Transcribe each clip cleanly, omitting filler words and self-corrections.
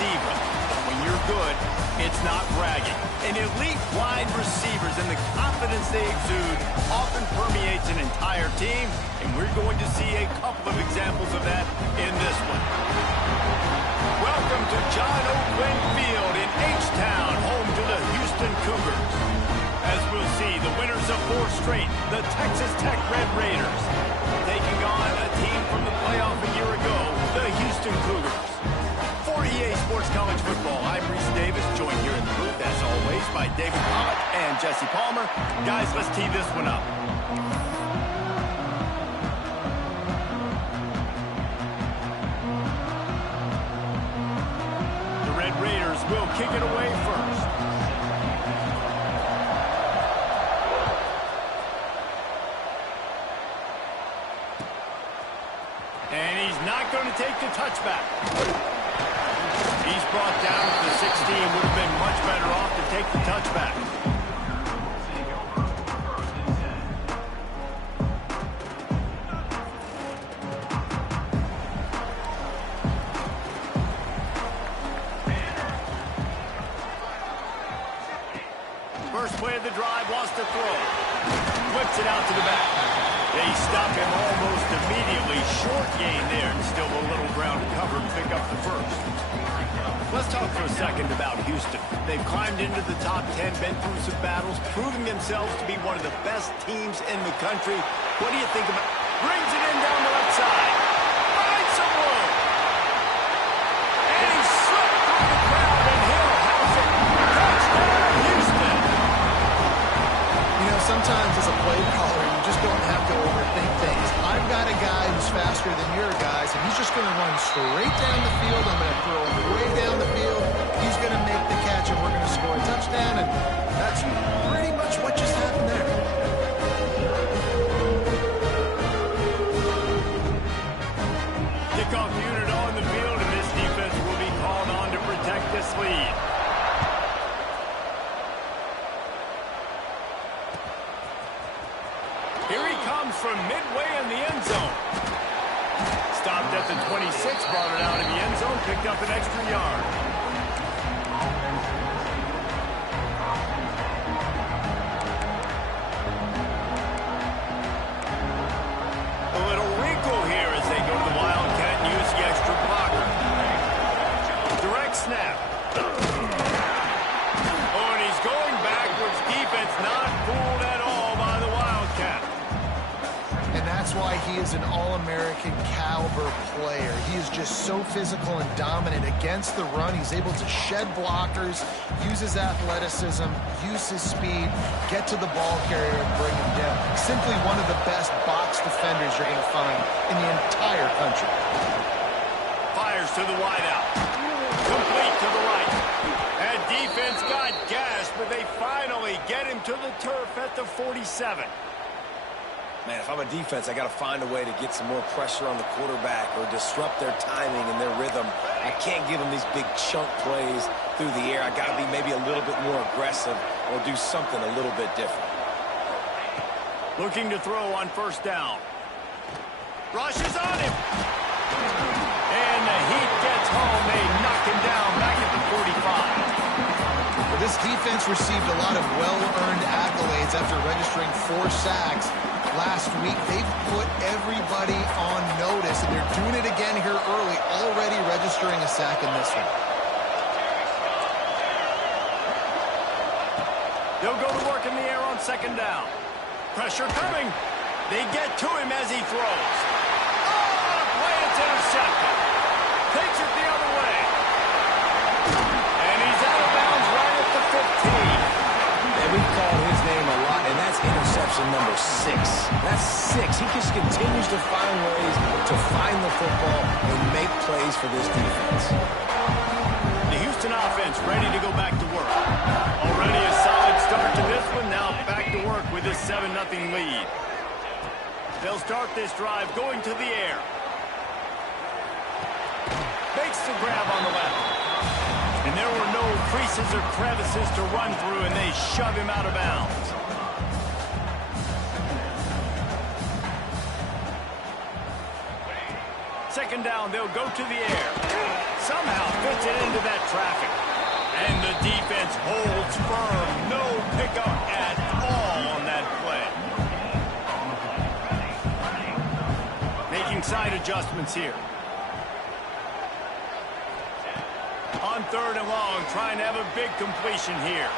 diva. But when you're good, it's not bragging. And elite wide receivers and the confidence they exude often permeates an entire team, and we're going to see a couple of examples of that in this one. Welcome to John O. Quinn Field in H-Town, home to the Houston Cougars. As we'll see, the winners of 4 straight, the Texas Tech Red Raiders, taking on a team from the playoff a year ago, the Houston Cougars. For EA Sports College Football, I'm Reese Davis, joined here in the booth, as always, by David Pollock and Jesse Palmer. Guys, let's tee this one up. The Red Raiders will kick it away first. And he's not going to take the touchback. He's brought down to the 16. Would have been much better off to take the touchback. First play of the drive, wants to throw. Whips it out to the back. They stop him almost immediately. Short gain there, and still a little ground to cover and pick up the first. Let's talk for a second about Houston. They've climbed into the top 10, been through some battles, proving themselves to be one of the best teams in the country. What do you think about... Brings it in down the left side. Finds some room. And he slipped through the crowd, and he'll house it. Touchdown, Houston. You know, sometimes as a play caller, you just don't have to overthink things. I've got a guy who's faster than your guys, and he's just going to run straight down the field. I'm going to throw him way down the field. He's going to make the catch, and we're going to score a touchdown, and that's pretty much what just happened there. Kickoff unit on the field, and this defense will be called on to protect this lead. Here he comes from midway in the end zone. Stopped at the 26, brought it out of the end zone, picked up an extra yard. A little wrinkle here as they go to the Wildcat and use the extra blocker. Direct snap. Oh, and he's going backwards. Defense not fooled at all by the Wildcat. And that's why he is an All-American caliber player. He is just so physical and dominant against the run. He's able to shed blockers, use his athleticism, use his speed, get to the ball carrier and bring him down. Simply one of the best box defenders you're going to find in the entire country. Fires to the wideout. Complete to the right. And defense got gashed, but they finally get him to the turf at the 47. Man, if I'm a defense, I got to find a way to get some more pressure on the quarterback or disrupt their timing and their rhythm. I can't give them these big chunk plays through the air. I got to be maybe a little bit more aggressive or do something a little bit different. Looking to throw on first down. Rushes on him. And the heat gets home. They knock him down back at the 45. This defense received a lot of well-earned accolades after registering 4 sacks last week. They've put everybody on notice, and they're doing it again here early, already registering a sack in this one. They'll go to work in the air on second down. Pressure coming. They get to him as he throws. Oh, the play, it's intercepted. Takes it the other way. And he's out of bounds right at the 15. And we've called his name a lot, and that's interception number 6. That's 6. He just continues to find ways to find the football and make plays for this defense. The Houston offense ready to go back to work. Already a solid start to this one. Now back to work with this 7-0 lead. They'll start this drive going to the air. Makes the grab on the left. And there were no creases or crevices to run through, and they shove him out of bounds. Second down, they'll go to the air. Somehow fits it into that traffic. And the defense holds firm. No pickup at all on that play. Making side adjustments here. On third and long, trying to have a big completion here.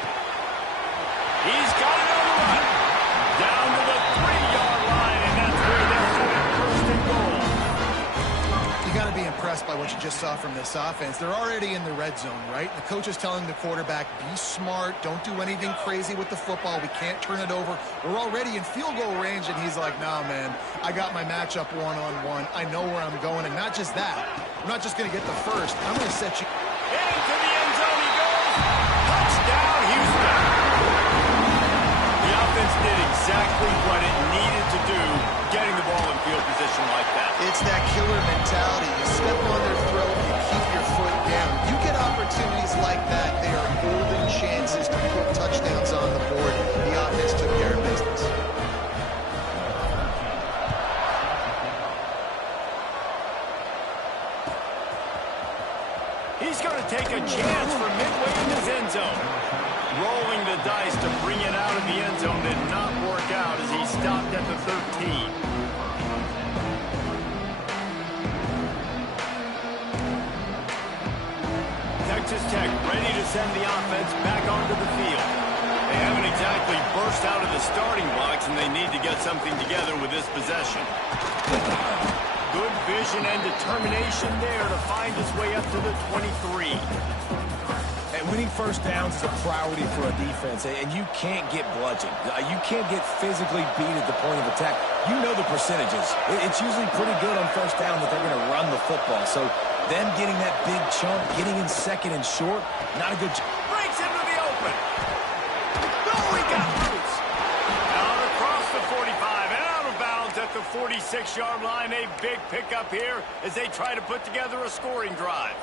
He's got it on the run. Down to the 3-yard line, and that's where they're headed, first and goal. You got to be impressed by what you just saw from this offense. They're already in the red zone, right? The coach is telling the quarterback, be smart, don't do anything crazy with the football. We can't turn it over. We're already in field goal range, and he's like, nah, man, I got my matchup one-on-one. I know where I'm going, and not just that. I'm not just going to get the first. I'm going to set you... Into the end zone he goes. Touchdown, Houston. The offense did exactly what it needed to do, getting the ball in field position like that. It's that killer mentality. You step on their throat, you keep your foot down. You get opportunities like that, they are golden chances to put touchdowns on the board. The offense took care of business. He's going to take a chance from midway in his end zone. Rolling the dice to bring it out of the end zone did not work out as he stopped at the 13. Texas Tech ready to send the offense back onto the field. They haven't exactly burst out of the starting blocks, and they need to get something together with this possession. Good vision and determination there to find his way up to the 23. And winning first downs is a priority for a defense, and you can't get bludgeoned. You can't get physically beat at the point of attack. You know the percentages. It's usually pretty good on first down that they're going to run the football. So them getting that big chunk, getting in second and short, not a good job. Breaks into the open. No, he got loose. Out across the 45 and out of bounds at the 46-yard line. A big pickup here as they try to put together a scoring drive.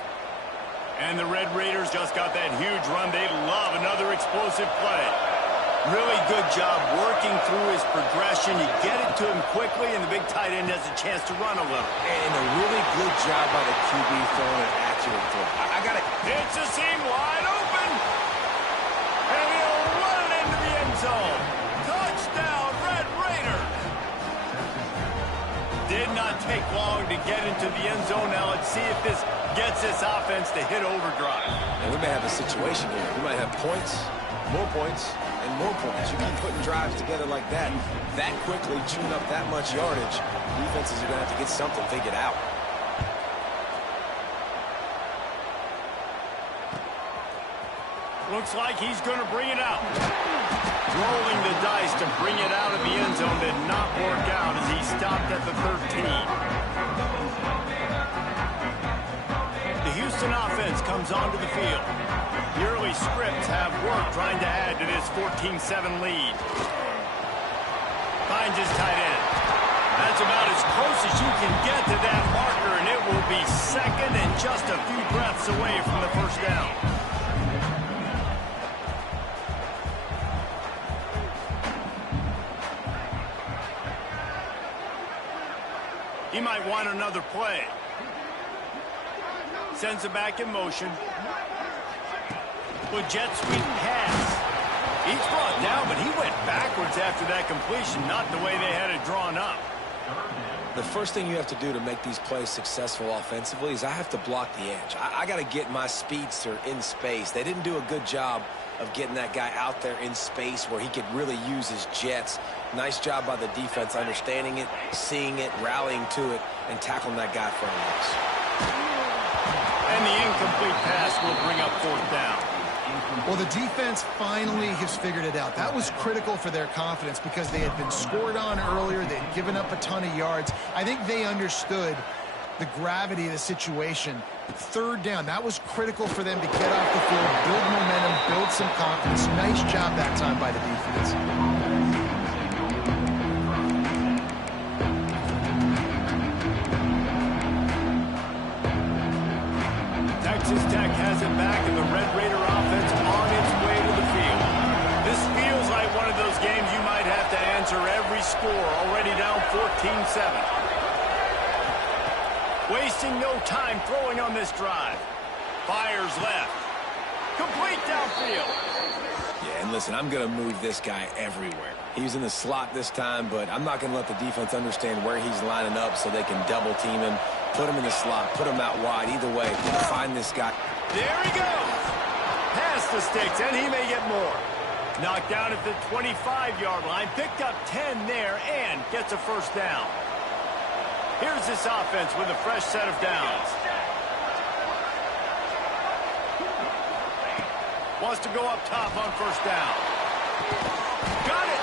And the Red Raiders just got that huge run. They love another explosive play. Really good job working through his progression. You get it to him quickly, and the big tight end has a chance to run a little. And a really good job by the QB throwing an accurate throw. I got it. It's a seam wide open. And he'll run it into the end zone. Touchdown, Red Raiders. Did not take long to get into the end zone. Now let's see if this gets this offense to hit overdrive. And we may have a situation here. We might have points, and more points. You keep putting drives together like that quickly, chewing up that much yardage, defenses are going to have to get something figured out. Looks like he's going to bring it out. Rolling the dice to bring it out of the end zone did not work out as he stopped at the 13. The Houston offense comes onto the field. The early scripts have worked trying to add to this 14-7 lead. Finds his tight end. That's about as close as you can get to that marker, and it will be second and just a few breaths away from the first down. He might want another play. Sends it back in motion. With jet sweep pass. He's brought down, but he went backwards after that completion, not the way they had it drawn up. The first thing you have to do to make these plays successful offensively is I have to block the edge. I got to get my speedster in space. They didn't do a good job of getting that guy out there in space where he could really use his jets. Nice job by the defense understanding it, seeing it, rallying to it, and tackling that guy for a loss. And the incomplete pass will bring up fourth down. Well, the defense finally has figured it out. That was critical for their confidence because they had been scored on earlier. They had given up a ton of yards. I think they understood the gravity of the situation. Third down, that was critical for them to get off the field, build momentum, build some confidence. Nice job that time by the defense. Texas Tech has it back, and the Red Raider offense on its way to the field. This feels like one of those games you might have to answer every score, already down 14-7. Wasting no time throwing on this drive. Fires left. Complete downfield. Yeah, and listen, I'm going to move this guy everywhere. He's in the slot this time, but I'm not going to let the defense understand where he's lining up so they can double team him, put him in the slot, put him out wide. Either way, find this guy. There he goes. Past the sticks, and he may get more. Knocked down at the 25-yard line, picked up 10 there, and gets a first down. Here's this offense with a fresh set of downs. Wants to go up top on first down. Got it.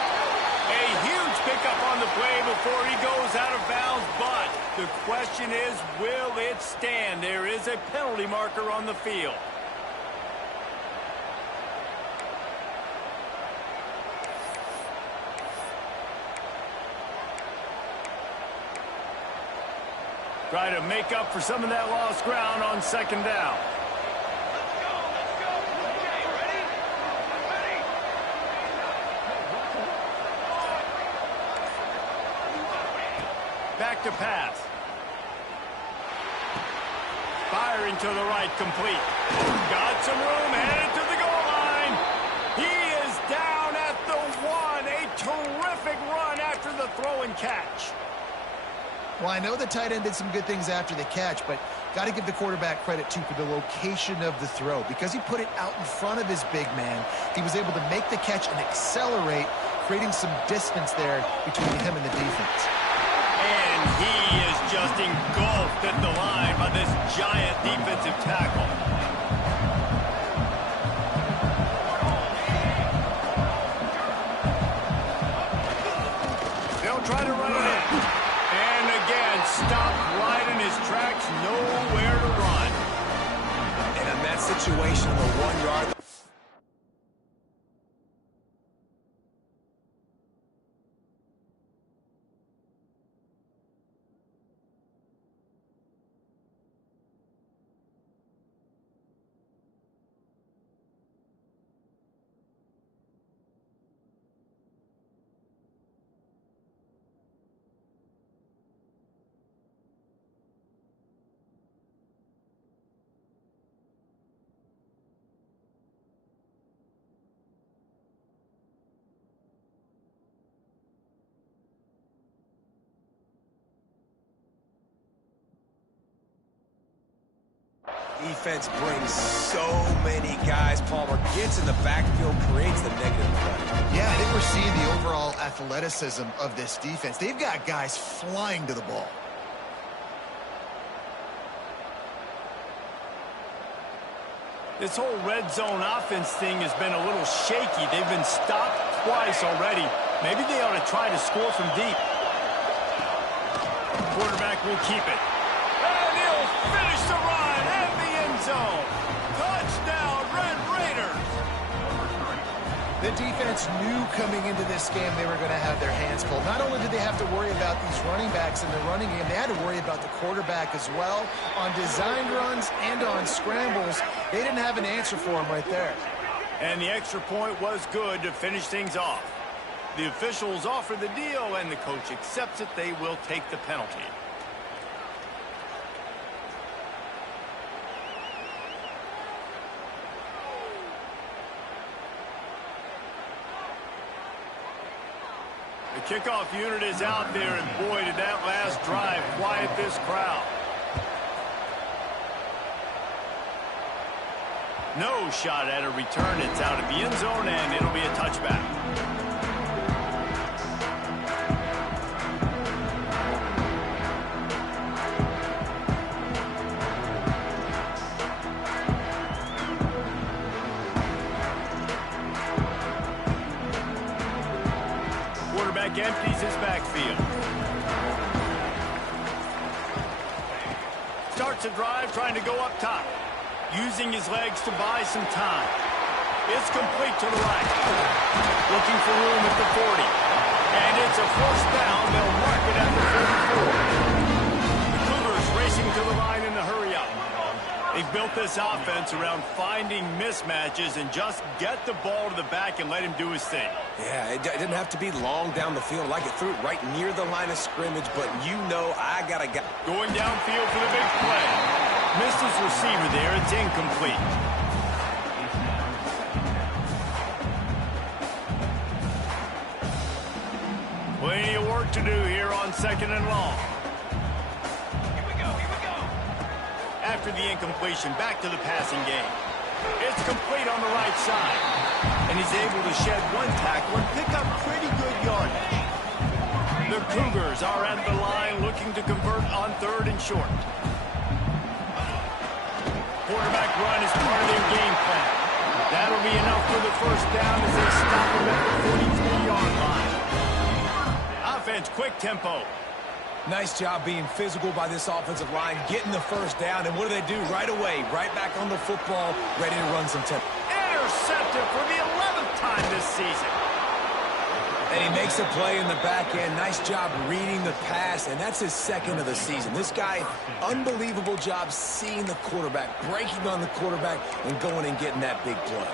A huge pickup on the play before he goes out of bounds, but the question is, will it stand? There is a penalty marker on the field. Try to make up for some of that lost ground on second down. Back to pass. Firing to the right, complete. Got some room, headed to the goal line. He is down at the 1. A terrific run after the throw and catch. Well, I know the tight end did some good things after the catch, but got to give the quarterback credit, too, for the location of the throw. Because he put it out in front of his big man, he was able to make the catch and accelerate, creating some distance there between him and the defense. And he is just engulfed at the line by this giant defensive tackle. They'll try to run it in. And again, stopped right in his tracks, nowhere to run. And in that situation, the 1 yard. Defense brings so many guys. Palmer gets in the backfield, creates the negative play. Yeah, I think we're seeing the overall athleticism of this defense. They've got guys flying to the ball. This whole red zone offense thing has been a little shaky. They've been stopped twice already. Maybe they ought to try to score from deep. Quarterback will keep it. And he'll finish the run at the end zone. Touchdown, Red Raiders. The defense knew coming into this game they were going to have their hands full. Not only did they have to worry about these running backs in the running game, they had to worry about the quarterback as well. On designed runs and on scrambles, they didn't have an answer for him right there. And the extra point was good to finish things off. The officials offer the deal, and the coach accepts it. They will take the penalty. The kickoff unit is out there, and boy, did that last drive quiet this crowd. No shot at a return. It's out of the end zone, and it'll be a touchback. Quarterback empties his backfield. Starts a drive trying to go up top. Using his legs to buy some time. It's complete to the right. Looking for room at the 40. And it's a first down. They'll mark it at the 34. The Cougars racing to the line in the hurry-up. They've built this offense around finding mismatches and just get the ball to the back and let him do his thing. Yeah, it didn't have to be long down the field. Like it threw it right near the line of scrimmage, but you know I got to get going downfield for the big play. Missed his receiver there. It's incomplete. Plenty of work to do here on 2nd and long. After the incompletion, back to the passing game. It's complete on the right side. And he's able to shed one tackle and pick up pretty good yardage. The Cougars are at the line looking to convert on 3rd and short. Quarterback run is part of their game plan. That'll be enough for the first down as they stop him at the 43-yard line. Offense, quick tempo. Nice job being physical by this offensive line, getting the first down, and what do? Right away, right back on the football, ready to run some tempo. Intercepted for the 11th time this season. And he makes a play in the back end. Nice job reading the pass, and that's his 2nd of the season. This guy, unbelievable job seeing the quarterback, breaking on the quarterback, and going and getting that big play.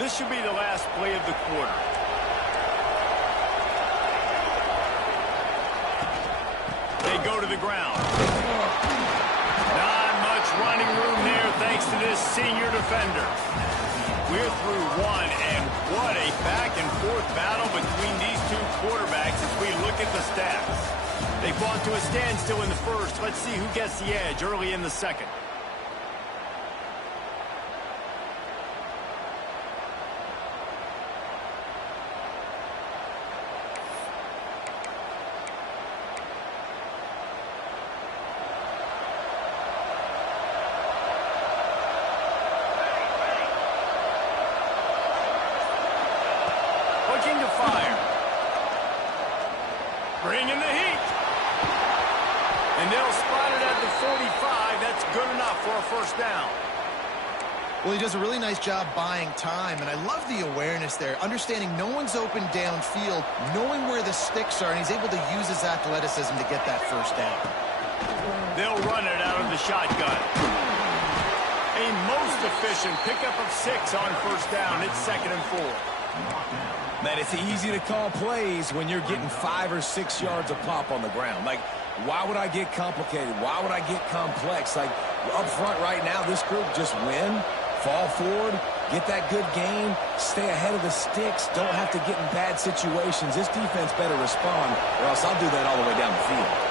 This should be the last play of the quarter. They go to the ground. Not much running room there thanks to this senior defender. We're through one, and what a back-and-forth battle between these two quarterbacks as we look at the stats. They fought to a standstill in the first. Let's see who gets the edge early in the second. Looking to fire. Bringing the heat. And they'll spot it at the 45. That's good enough for a first down. Well, he does a really nice job buying time, and I love the awareness there, understanding no one's open downfield, knowing where the sticks are, and he's able to use his athleticism to get that first down. They'll run it out of the shotgun. A most efficient pickup of 6 on first down. It's 2nd and 4. Man, it's easy to call plays when you're getting 5 or 6 yards of pop on the ground. Like, why would I get complicated? Why would I get complex? Like, up front right now, this group just win, fall forward, get that good game, stay ahead of the sticks, don't have to get in bad situations. This defense better respond, or else I'll do that all the way down the field.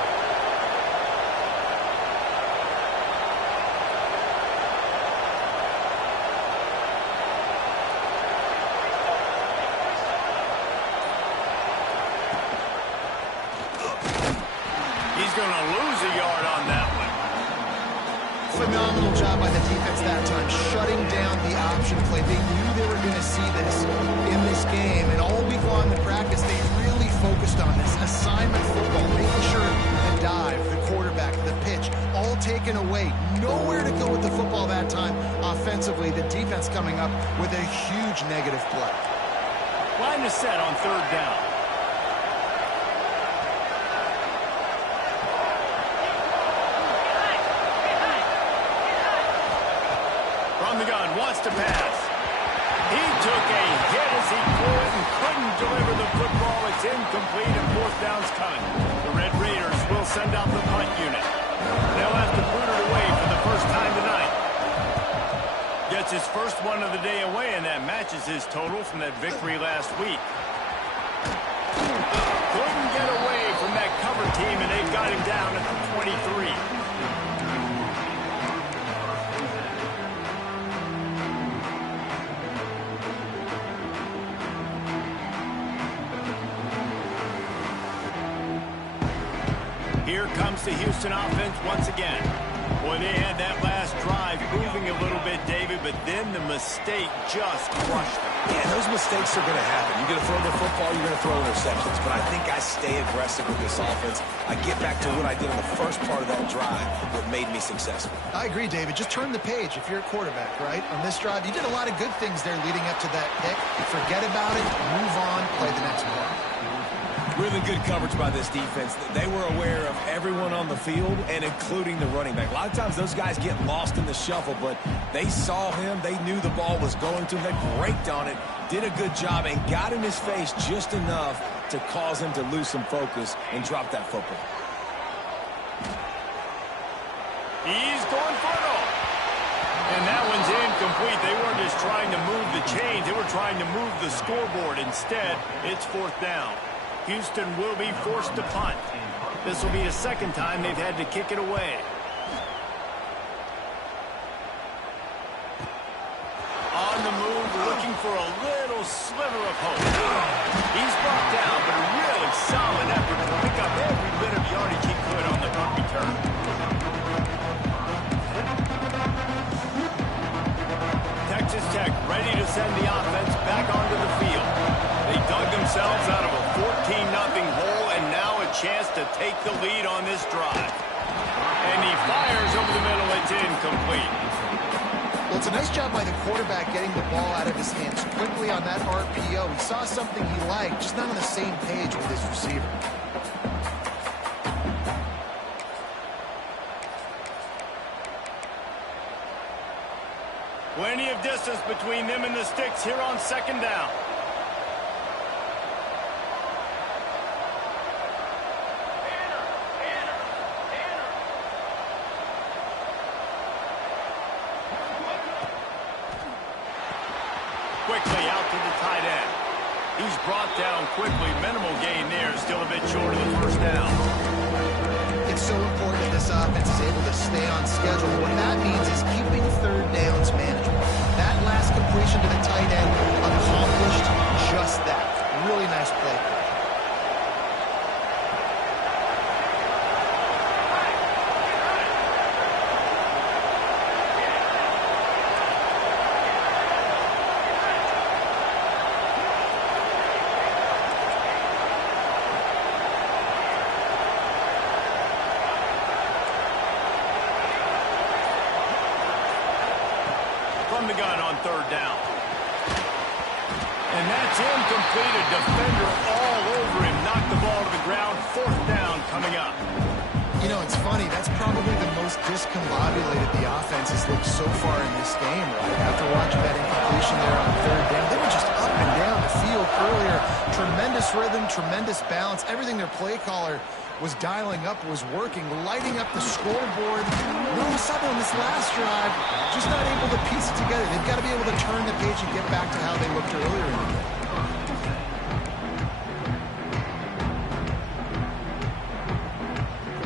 He's going to lose a yard on that one. Phenomenal job by the defense that time, shutting down the option play. They knew they were going to see this in this game, and all week long in practice, they really focused on this assignment football, making sure the dive, the quarterback, the pitch, all taken away. Nowhere to go with the football that time offensively. The defense coming up with a huge negative play. Line is set on 3rd down. From the gun, wants to pass. He took a hit as he could and couldn't deliver the football. It's incomplete and 4th down's coming. The Red Raiders will send out the punt unit. They'll have to boot it away for the first time tonight. Gets his first one of the day away, and that matches his total from that victory last week. Couldn't get away from that cover team, and they've got him down at the 23. Here comes the Houston offense once again. Boy, they had that last drive moving a little bit, David, but then the mistake just crushed them. Yeah, those mistakes are going to happen. You're going to throw the football, you're going to throw interceptions. But I think I stay aggressive with this offense. I get back to what I did on the first part of that drive that made me successful. I agree, David. Just turn the page if you're a quarterback, right? On this drive, you did a lot of good things there leading up to that pick. Forget about it, move on, play the next play. Really good coverage by this defense. They were aware of everyone on the field and including the running back. A lot of times those guys get lost in the shuffle, but they saw him. They knew the ball was going to him. They braked on it, did a good job, and got in his face just enough to cause him to lose some focus and drop that football. He's going for it all. And that one's incomplete. They weren't just trying to move the chains. They were trying to move the scoreboard. Instead, it's 4th down. Houston will be forced to punt. This will be the second time they've had to kick it away. On the move, looking for a little sliver of hope. He's brought down, but a really solid effort to pick up every bit of yardage he could on the punt return. Texas Tech ready to send the offense back onto the field. They dug themselves out of a 14-0 hole, and now a chance to take the lead on this drive. And he fires over the middle. It's incomplete. Well, it's a nice job by the quarterback getting the ball out of his hands quickly on that RPO. He saw something he liked, just not on the same page with his receiver. Plenty of distance between them and the sticks here on 2nd down. Quickly out to the tight end. He's brought down quickly. Minimal gain there. Still a bit short of the 1st down. It's so important that this offense is able to stay on schedule. What that means is keeping 3rd downs manageable. That last completion to the tight end accomplished just that. Really nice play. From the gun on 3rd down. And that's incomplete. A defender all over him. Knocked the ball to the ground. 4th down coming up. You know, it's funny. That's probably the most discombobulated the offense has looked so far in this game, right? After watching that incompletion there on 3rd down, they were just up and down the field earlier. Tremendous rhythm, tremendous balance. Everything their play caller was dialing up was working, lighting up the scoreboard. And all of a sudden on this last drive, just not able to piece it together. They've got to be able to turn the page and get back to how they looked earlier in the game.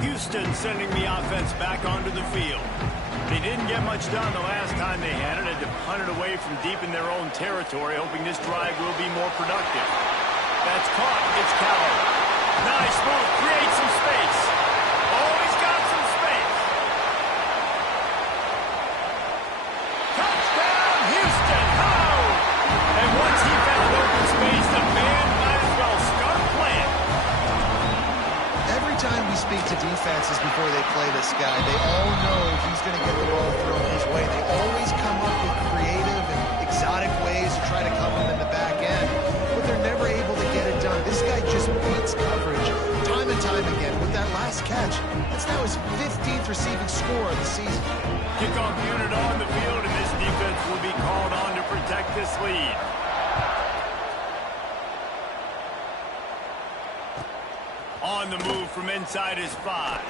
Houston sending the offense back onto the field. They didn't get much done the last time they had it. Had to punt it away from deep in their own territory, hoping this drive will be more productive. That's caught. It's Cowell. Nice move. Create some space. Oh, he's got some space. Touchdown, Houston. How? And once he found open space, the man might as well start playing. Every time we speak to defenses before they play this guy, they all know he's going to get the ball thrown his way. They always come up with creative and exotic ways to try to cover him in the back end, but they're never able to get it done. This guy just beats coverage time and time again. With that last catch, that's now his 15th receiving score of the season. Kickoff unit on the field, and this defense will be called on to protect this lead. On the move from inside his 5.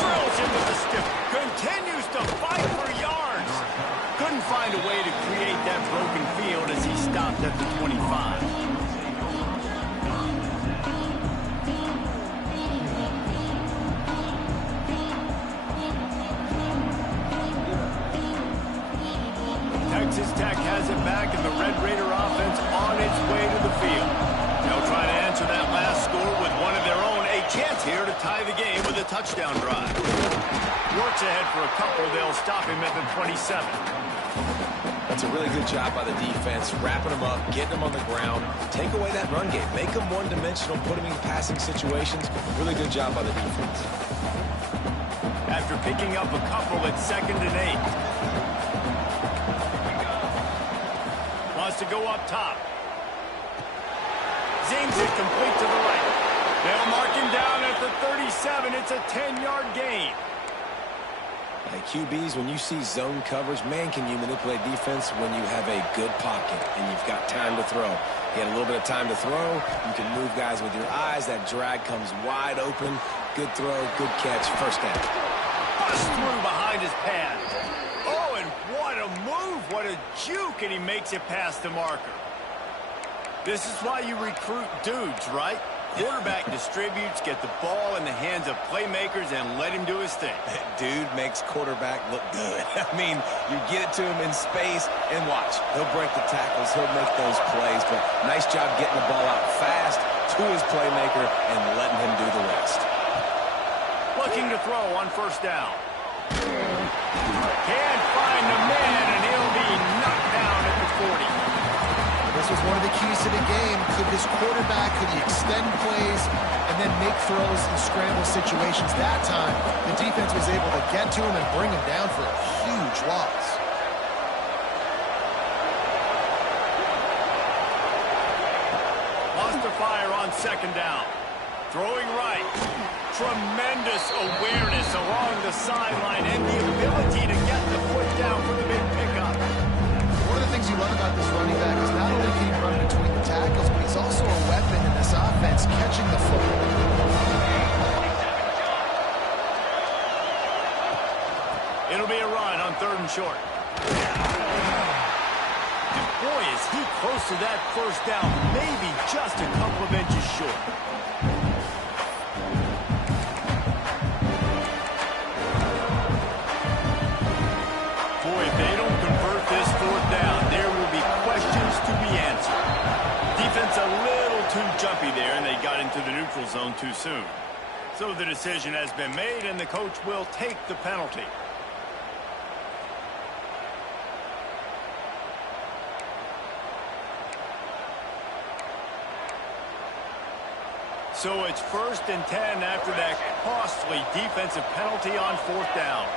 Drills into the stiff. Continues to fight for yards. Couldn't find a way to create that broken field as he stopped at the 25. Texas Tech has it back, and the Red Raider offense on its way to the field. They'll try to answer that last score with one of their own. A chance here to tie the game with a the touchdown drive. Works ahead for a couple. They'll stop him at the 27. That's a really good job by the defense, wrapping them up, getting them on the ground. Take away that run game. Make them one-dimensional, put them in passing situations. Really good job by the defense. After picking up a couple at 2nd and 8. Wants to go up top. Zings it complete to the right. They'll mark him down at the 37. It's a 10-yard gain. Hey, QBs, when you see zone coverage, man, can you manipulate defense when you have a good pocket and you've got time to throw. He had a little bit of time to throw. You can move guys with your eyes. That drag comes wide open. Good throw, good catch, first down. Bust through behind his pad. Oh, and what a move. What a juke, and he makes it past the marker. This is why you recruit dudes, right? Quarterback distributes, get the ball in the hands of playmakers, and let him do his thing. Dude makes quarterback look good. I mean, you get it to him in space, and watch. He'll break the tackles. He'll make those plays, but nice job getting the ball out fast to his playmaker and letting him do the rest. Looking to throw on first down. Can't find the man, and he'll be knocked down at the 40. This was one of the keys to the game. Could this quarterback, could he extend plays and then make throws in scramble situations? That time, the defense was able to get to him and bring him down for a huge loss. Lost to fire on 2nd down. Throwing right. Tremendous awareness along the sideline and the ability to get the foot down for the big pickup. One of the things you love about this running back is not only can he run between the tackles, but he's also a weapon in this offense, catching the football. It'll be a run on 3rd and short. And boy, is he close to that first down, maybe just a couple of inches short. Boy, if they don't convert this 4th down, there will be questions to be answered. Defense a little too jumpy there, and they got into the neutral zone too soon. So the decision has been made, and the coach will take the penalty. So it's 1st and 10 after that costly defensive penalty on 4th down.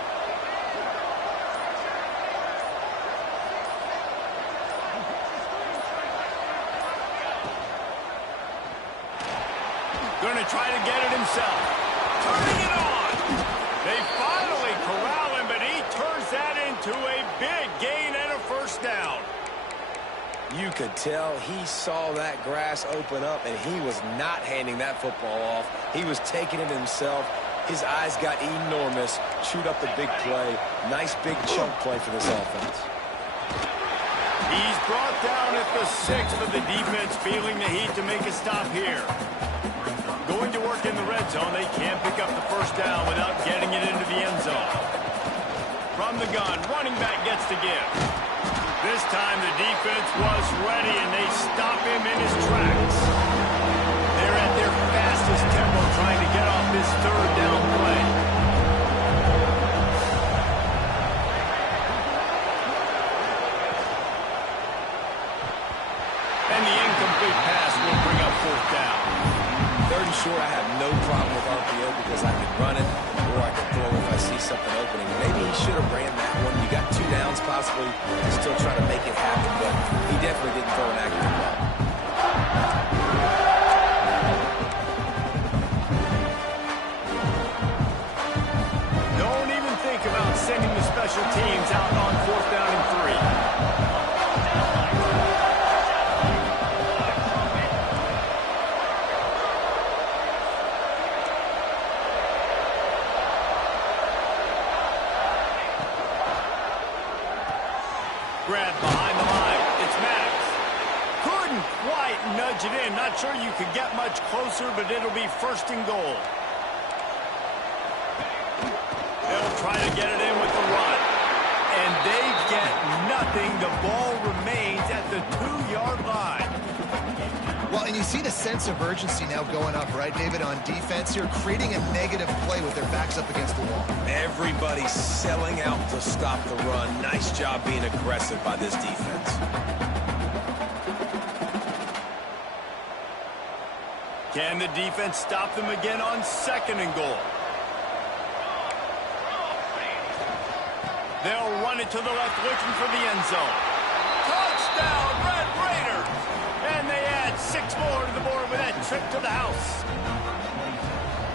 Going to try to get it himself. Turning it on. They finally corral him, but he turns that into a big gain and a first down. You could tell he saw that grass open up, and he was not handing that football off. He was taking it himself. His eyes got enormous. Chewed up the big play. Nice big chunk play for this offense. He's brought down at the 6, but the defense feeling the heat to make a stop here. Going to work in the red zone. They can't pick up the first down without getting it into the end zone. From the gun, running back gets to give. This time the defense was ready, and they stop him in his tracks. They're at their fastest tempo trying to get off this 3rd down play. And the incomplete pass will bring up 4th down. 3rd and short, I have no problem with RPO because I can run it or I can throw if I see something opening. Maybe he should have ran that one. You got 2 downs possibly to still try to make it happen, but he definitely didn't throw an accurate ball. Don't even think about sending the special teams out on 4th down and 3. Grab behind the line. It's Max. Couldn't quite nudge it in. Not sure you could get much closer, but it'll be 1st and goal. They'll try to get it in with the run. And they get nothing. The ball remains at the 2-yard line. Well, and you see the sense of urgency now going up, right, David, on defense here, creating a negative play with their backs up against the wall. Everybody's selling out to stop the run. Nice job being aggressive by this defense. Can the defense stop them again on 2nd and goal? They'll run it to the left, looking for the end zone. Touchdown, Red Raiders! And they add 6 more to the board with that trip to the house.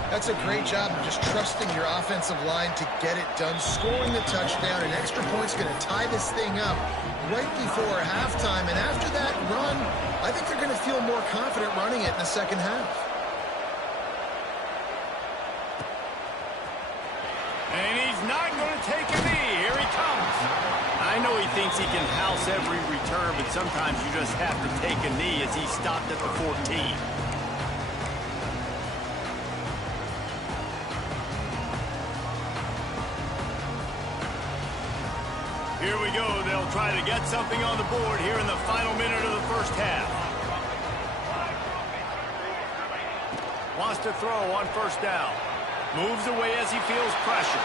That's a great job of just trusting your offensive line to get it done, scoring the touchdown. An extra point's going to tie this thing up right before halftime. And after that run, I think they're going to feel more confident running it in the second half. And he's not going to take a knee. Here he comes. I know he thinks he can house every return, but sometimes you just have to take a knee as he stopped at the 14. Here we go. They'll try to get something on the board here in the final minute of the first half. Wants to throw on 1st down. Moves away as he feels pressure.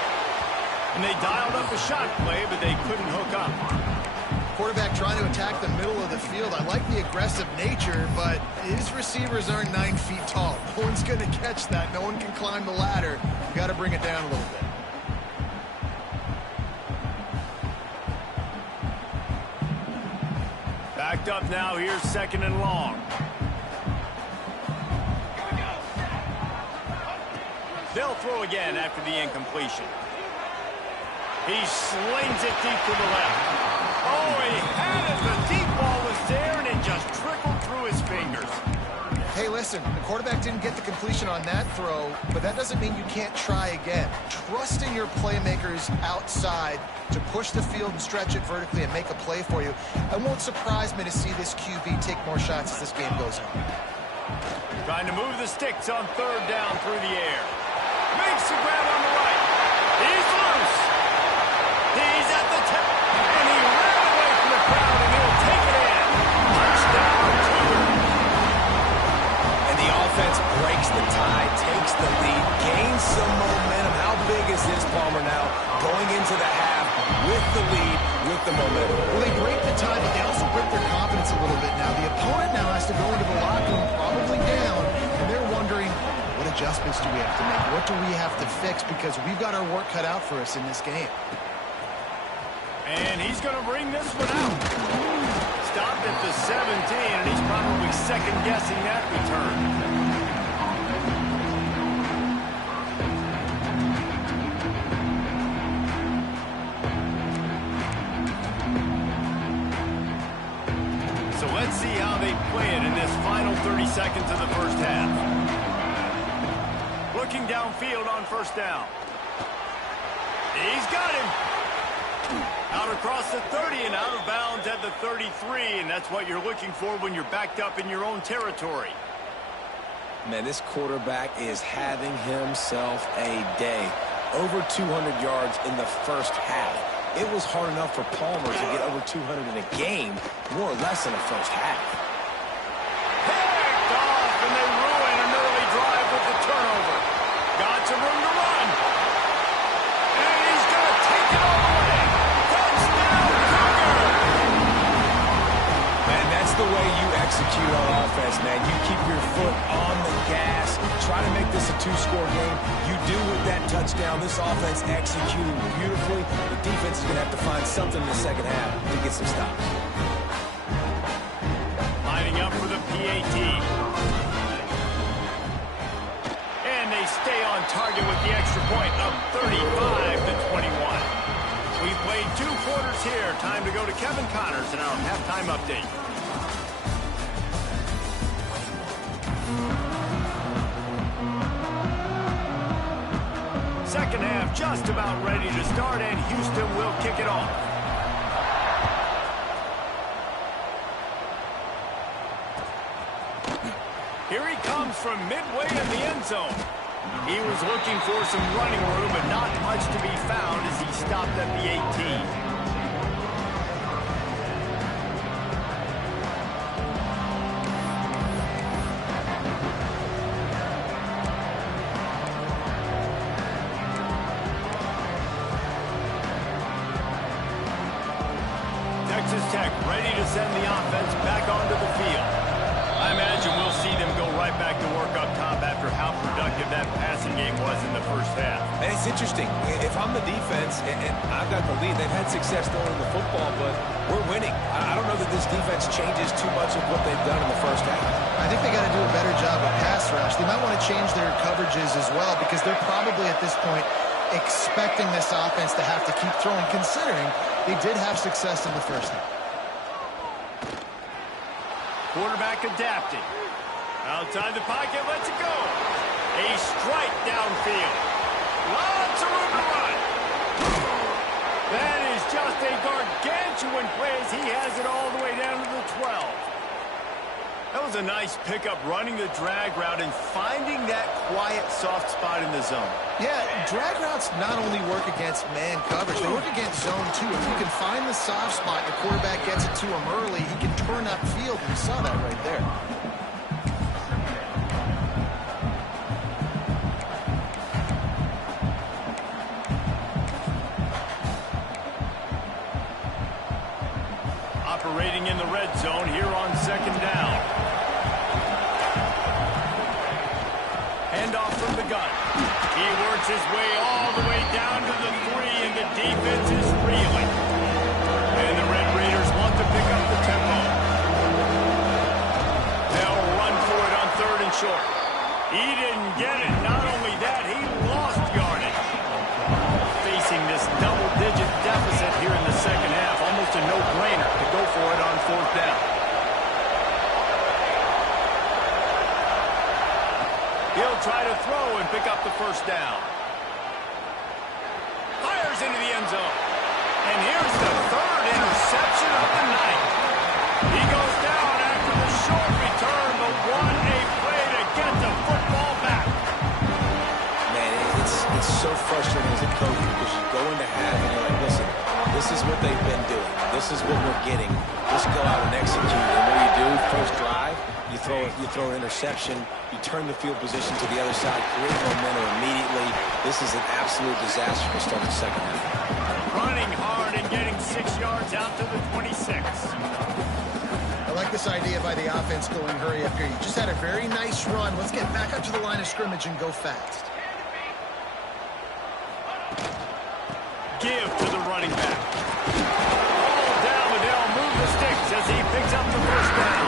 And they dialed up a shot play, but they couldn't hook up. Quarterback trying to attack the middle of the field. I like the aggressive nature, but his receivers aren't 9 feet tall. No one's going to catch that. No one can climb the ladder. You got to bring it down a little bit. Backed up now. Here's 2nd and long. They'll throw again after the incompletion. He slings it deep to the left. Oh, he had it. The deep ball was there, and it just trickled through his fingers. Hey, listen, the quarterback didn't get the completion on that throw, but that doesn't mean you can't try again. Trust in your playmakers outside to push the field and stretch it vertically and make a play for you. It won't surprise me to see this QB take more shots as this game goes on. Trying to move the sticks on 3rd down through the air. Makes the grab on the right. He's loose. He's at the tip. And he ran away from the crowd, and he'll take it in. Touchdown, And the offense breaks the tie, takes the lead, gains some momentum. How big is this, Palmer, now? Going into the half with the lead, with the momentum. Well, they break the tie, but they also break their confidence a little bit now. The opponent now has to go into the locker room probably down, and they're wondering, what adjustments do we have to make? What do we have to fix? Because we've got our work cut out for us in this game. And he's going to bring this one out. Stopped at the 17, and he's probably second-guessing that return. So let's see how they play it in this final 30 seconds of the first half. Looking downfield on 1st down. He's got him. Out across the 30 and out of bounds at the 33, and that's what you're looking for when you're backed up in your own territory. Man, this quarterback is having himself a day. Over 200 yards in the first half. It was hard enough for Palmer to get over 200 in a game, more or less in the first half. Picked off, and they ruin an early drive with the turnover. Got some room to run. And he's going to take it all the way. Touchdown, Cougar! Man, that's the way you execute on offense, man. You keep your foot on the gas. Try to make this a 2-score game. You do with that touchdown. This offense executed beautifully. The defense is going to have to find something in the second half to get some stops. Lining up for the PAT. And they stay on target with the extra point, up 35-21. We've played 2 quarters here. Time to go to Kevin Connors in our halftime update. Second half just about ready to start, and Houston will kick it off. Here he comes from midway in the end zone. He was looking for some running room, but not much to be found as he stopped at the 18. comes back onto the field. I imagine we'll see them go right back to work up top after how productive that passing game was in the first half. And it's interesting. If I'm the defense and I've got the lead, they've had success throwing the football, but we're winning. I don't know that this defense changes too much of what they've done in the first half. I think they got to do a better job of pass rush. They might want to change their coverages as well because they're probably at this point expecting this offense to have to keep throwing, considering they did have success in the first half. Quarterback adapting. Outside the pocket, lets it go. A strike downfield. Lots of room to run. That is just a gargantuan play as he has it all the way down to the 12. That was a nice pickup, running the drag route and finding that quiet, soft spot in the zone. Yeah, drag routes not only work against man coverage, they work against zone too. If you can find the soft spot, your quarterback gets it to him early, he can turn upfield, and you saw that right there. Operating in the red zone here on second down. Handoff from the gun. He works his way all the way down to the 3, and the defense is reeling. And the Red Raiders want to pick up the tempo. They'll run for it on 3rd and short. He didn't get it. Not only that, he lost yardage. Facing this double-digit deficit here in the second half, almost a no-brainer to go for it on 4th down. He'll try to throw and pick up the 1st down. Fires into the end zone. And here's the 3rd interception of the night. He goes down after the short return, but what a play to get the football back. Man, it's so frustrating as a coach because you go into half and you're like, listen, this is what they've been doing. This is what we're getting. Just go out and execute. And what do? First drive, you throw an interception, you turn the field position to the other side, create momentum immediately. This is an absolute disaster to start the second half. Running hard and getting 6 yards out to the 26. I like this idea by the offense going hurry up here. You just had a very nice run. Let's get back up to the line of scrimmage and go fast. Give to the running back. Ball down, and they'll move the sticks as he picks up the 1st down.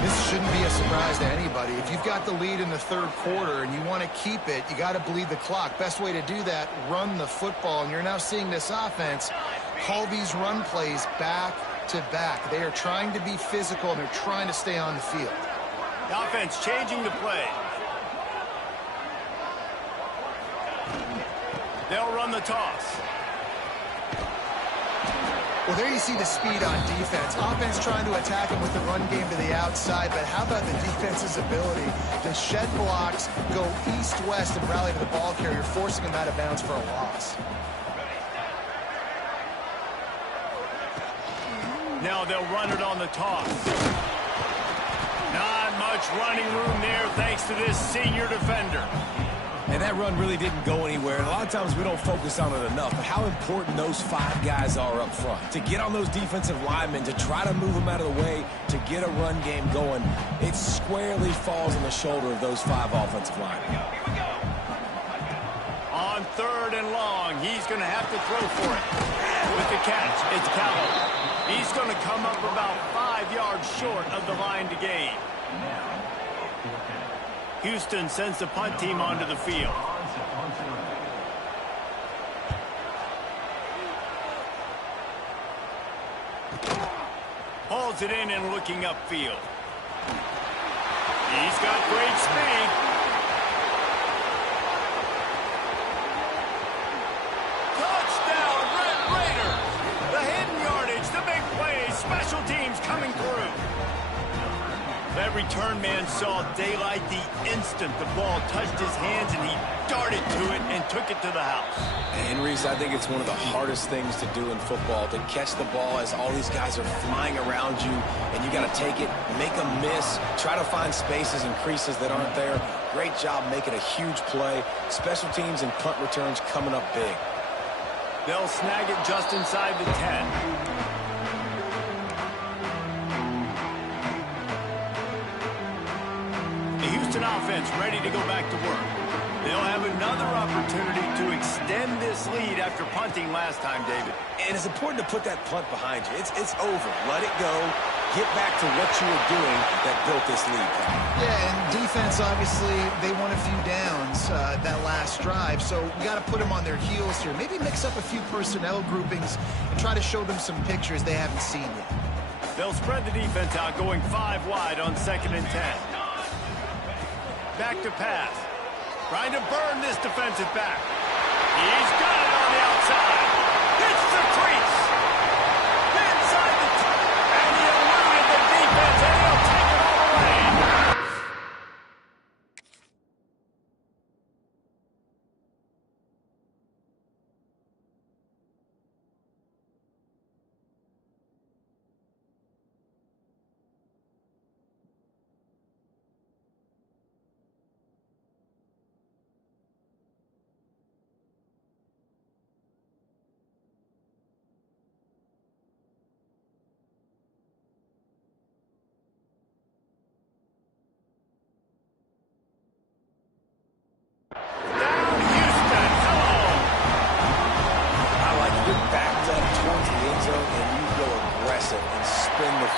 This shouldn't be a surprise to anybody. If you've got the lead in the 3rd quarter and you want to keep it, you got to bleed the clock. Best way to do that, run the football. And you're now seeing this offense call these run plays back to back. They are trying to be physical, and they're trying to stay on the field. The offense changing the play. They'll run the toss. Well, there you see the speed on defense. Offense trying to attack him with the run game to the outside, but how about the defense's ability to shed blocks, go east-west, and rally to the ball carrier, forcing him out of bounds for a loss. Now they'll run it on the toss. Not much running room there thanks to this senior defender. And that run really didn't go anywhere. And a lot of times we don't focus on it enough, but how important those 5 guys are up front. To get on those defensive linemen, to try to move them out of the way, to get a run game going, it squarely falls on the shoulder of those 5 offensive linemen. On 3rd and long, he's going to have to throw for it. With the catch, it's Callow. He's going to come up about 5 yards short of the line to gain. Houston sends the punt team onto the field. Hauls it in and looking upfield. He's got great speed. Touchdown, Red Raiders! The hidden yardage, the big plays, special teams coming through. That return man saw daylight the instant the ball touched his hands, and he darted to it and took it to the house. And Reese, I think it's one of the hardest things to do in football, to catch the ball as all these guys are flying around you, and you got to take it, make a miss, try to find spaces and creases that aren't there. Great job making a huge play. Special teams and punt returns coming up big. They'll snag it just inside the 10. Houston offense ready to go back to work. They'll have another opportunity to extend this lead after punting last time, David. And it's important to put that punt behind you. It's over. Let it go. Get back to what you were doing that built this lead. Yeah, and defense, obviously, they won a few downs that last drive, so we got to put them on their heels here. Maybe mix up a few personnel groupings and try to show them some pictures they haven't seen yet. They'll spread the defense out, going 5 wide on 2nd and 10. Back to pass. Trying to burn this defensive back. He's got it on the outside. Hits the crease. Inside the and he eluded the defense, and he'll take it all away.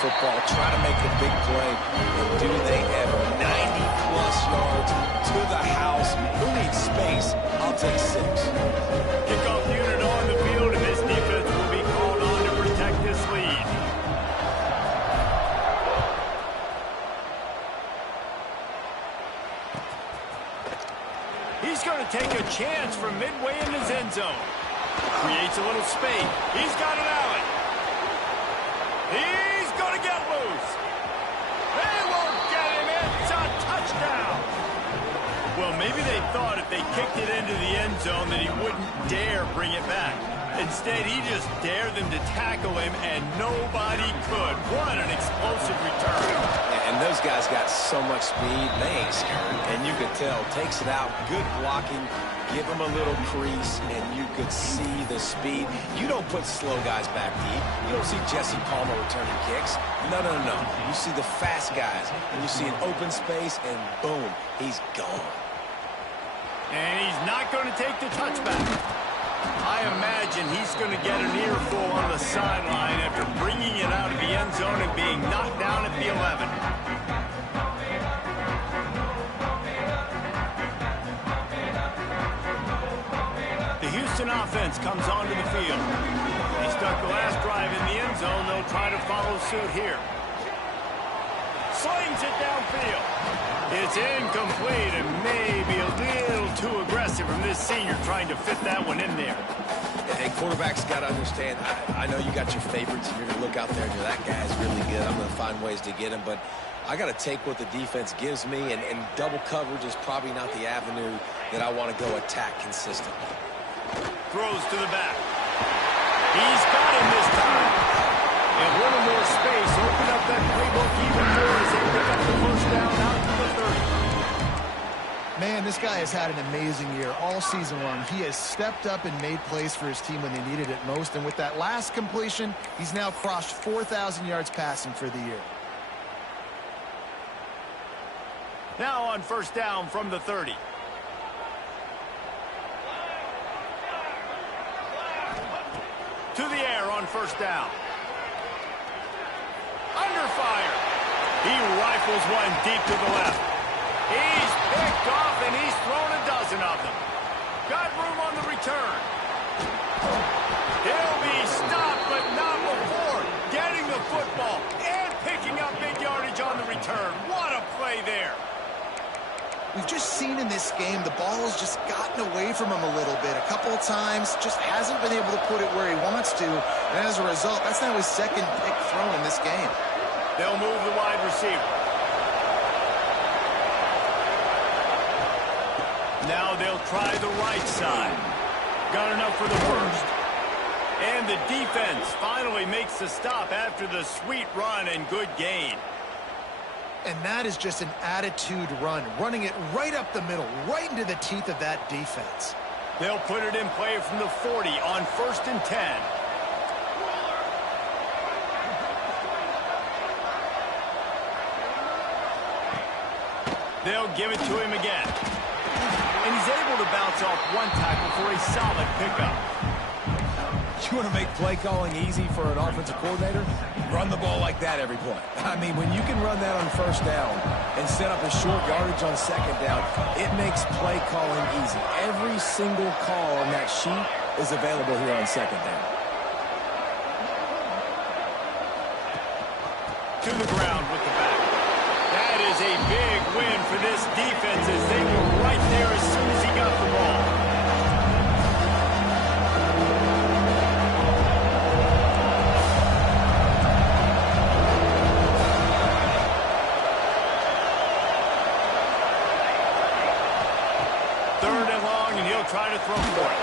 Football, try to make the big play, and do they ever. 90-plus yards to the house. Who needs space? I'll take 6. Kickoff unit on the field, and this defense will be called on to protect this lead. He's going to take a chance from midway in his end zone. Creates a little space. He's got an alley. He's going to get loose. They won't get him. It's a touchdown. Well, maybe they thought if they kicked it into the end zone that he wouldn't dare bring it back. Instead, he just dared them to tackle him, and nobody could. What an explosive return. And those guys got so much speed, they ain't scared. And you could tell, takes it out, good blocking, give him a little crease, and you could see the speed. You don't put slow guys back deep. You don't see Jesse Palmer returning kicks. No. You see the fast guys, and you see an open space, and boom, he's gone. And he's not going to take the touchback. I imagine he's going to get an earful on the sideline after bringing it out of the end zone and being knocked down at the 11. The Houston offense comes onto the field. They stuck the last drive in the end zone. They'll try to follow suit here. Slings it downfield. It's incomplete and maybe a little too aggressive from this senior trying to fit that one in there. And quarterbacks got to understand, I know you got your favorites, and you're going to look out there and you're, that guy's really good. I'm going to find ways to get him, but I got to take what the defense gives me, and double coverage is probably not the avenue that I want to go attack consistently. Throws to the back. He's got him this time. And a little more space. Open up that playbook even more as they pick up the first down out to the 30. Man, this guy has had an amazing year all season long. He has stepped up and made plays for his team when they needed it most. And with that last completion, he's now crossed 4,000 yards passing for the year. Now on first down from the 30. To the air on first down. Under fire. He rifles one deep to the left. He's picked off, and he's thrown a dozen of them. Got room on the return. He'll be stopped, but not before getting the football and picking up big yardage on the return. What a play there. We've just seen in this game the ball has just gotten away from him a little bit. A couple of times, just hasn't been able to put it where he wants to. And as a result, that's now his second pick thrown in this game. They'll move the wide receiver. Now they'll try the right side. Got enough for the first. And the defense finally makes the stop after the sweet run and good gain. And that is just an attitude run, running it right up the middle, right into the teeth of that defense. They'll put it in play from the 40 on 1st and 10. They'll give it to him again. And he's able to bounce off one tackle for a solid pickup. You want to make play calling easy for an offensive coordinator? Run the ball like that every play. I mean, when you can run that on first down and set up a short yardage on second down, it makes play calling easy. Every single call on that sheet is available here on second down. To the ground with the back. That is a big win for this defense as they were right there as soon as he got the ball. Third and long, and he'll try to throw for it.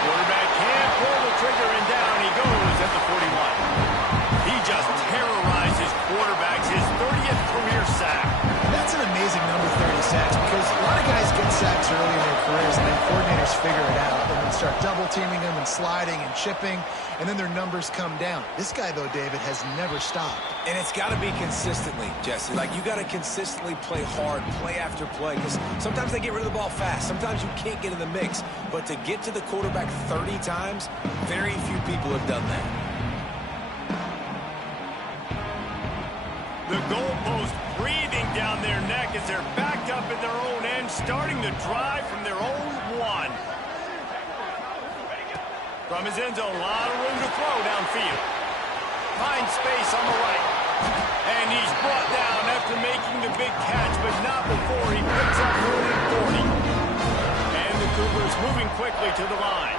Quarterback can't pull the trigger, and down he goes at the 41. He just terrorizes quarterbacks, his 30th career sack. That's an amazing number, 30 sacks, because a lot of guys get sacks early in their careers, and then coordinators figure it out and then start double-teaming them and sliding and chipping, and then their numbers come down. This guy, though, David, has never stopped. And it's got to be consistently, Jesse. Like, you got to consistently play hard, play after play, because sometimes they get rid of the ball fast. Sometimes you can't get in the mix. But to get to the quarterback 30 times, very few people have done that. The goalpost breathing down their neck as they're backed up in their own end, starting the drive from their own one. From his end zone, a lot of room to throw downfield. Finds space on the right. And he's brought down after making the big catch, but not before he picks up more than 40. And the Cougars moving quickly to the line.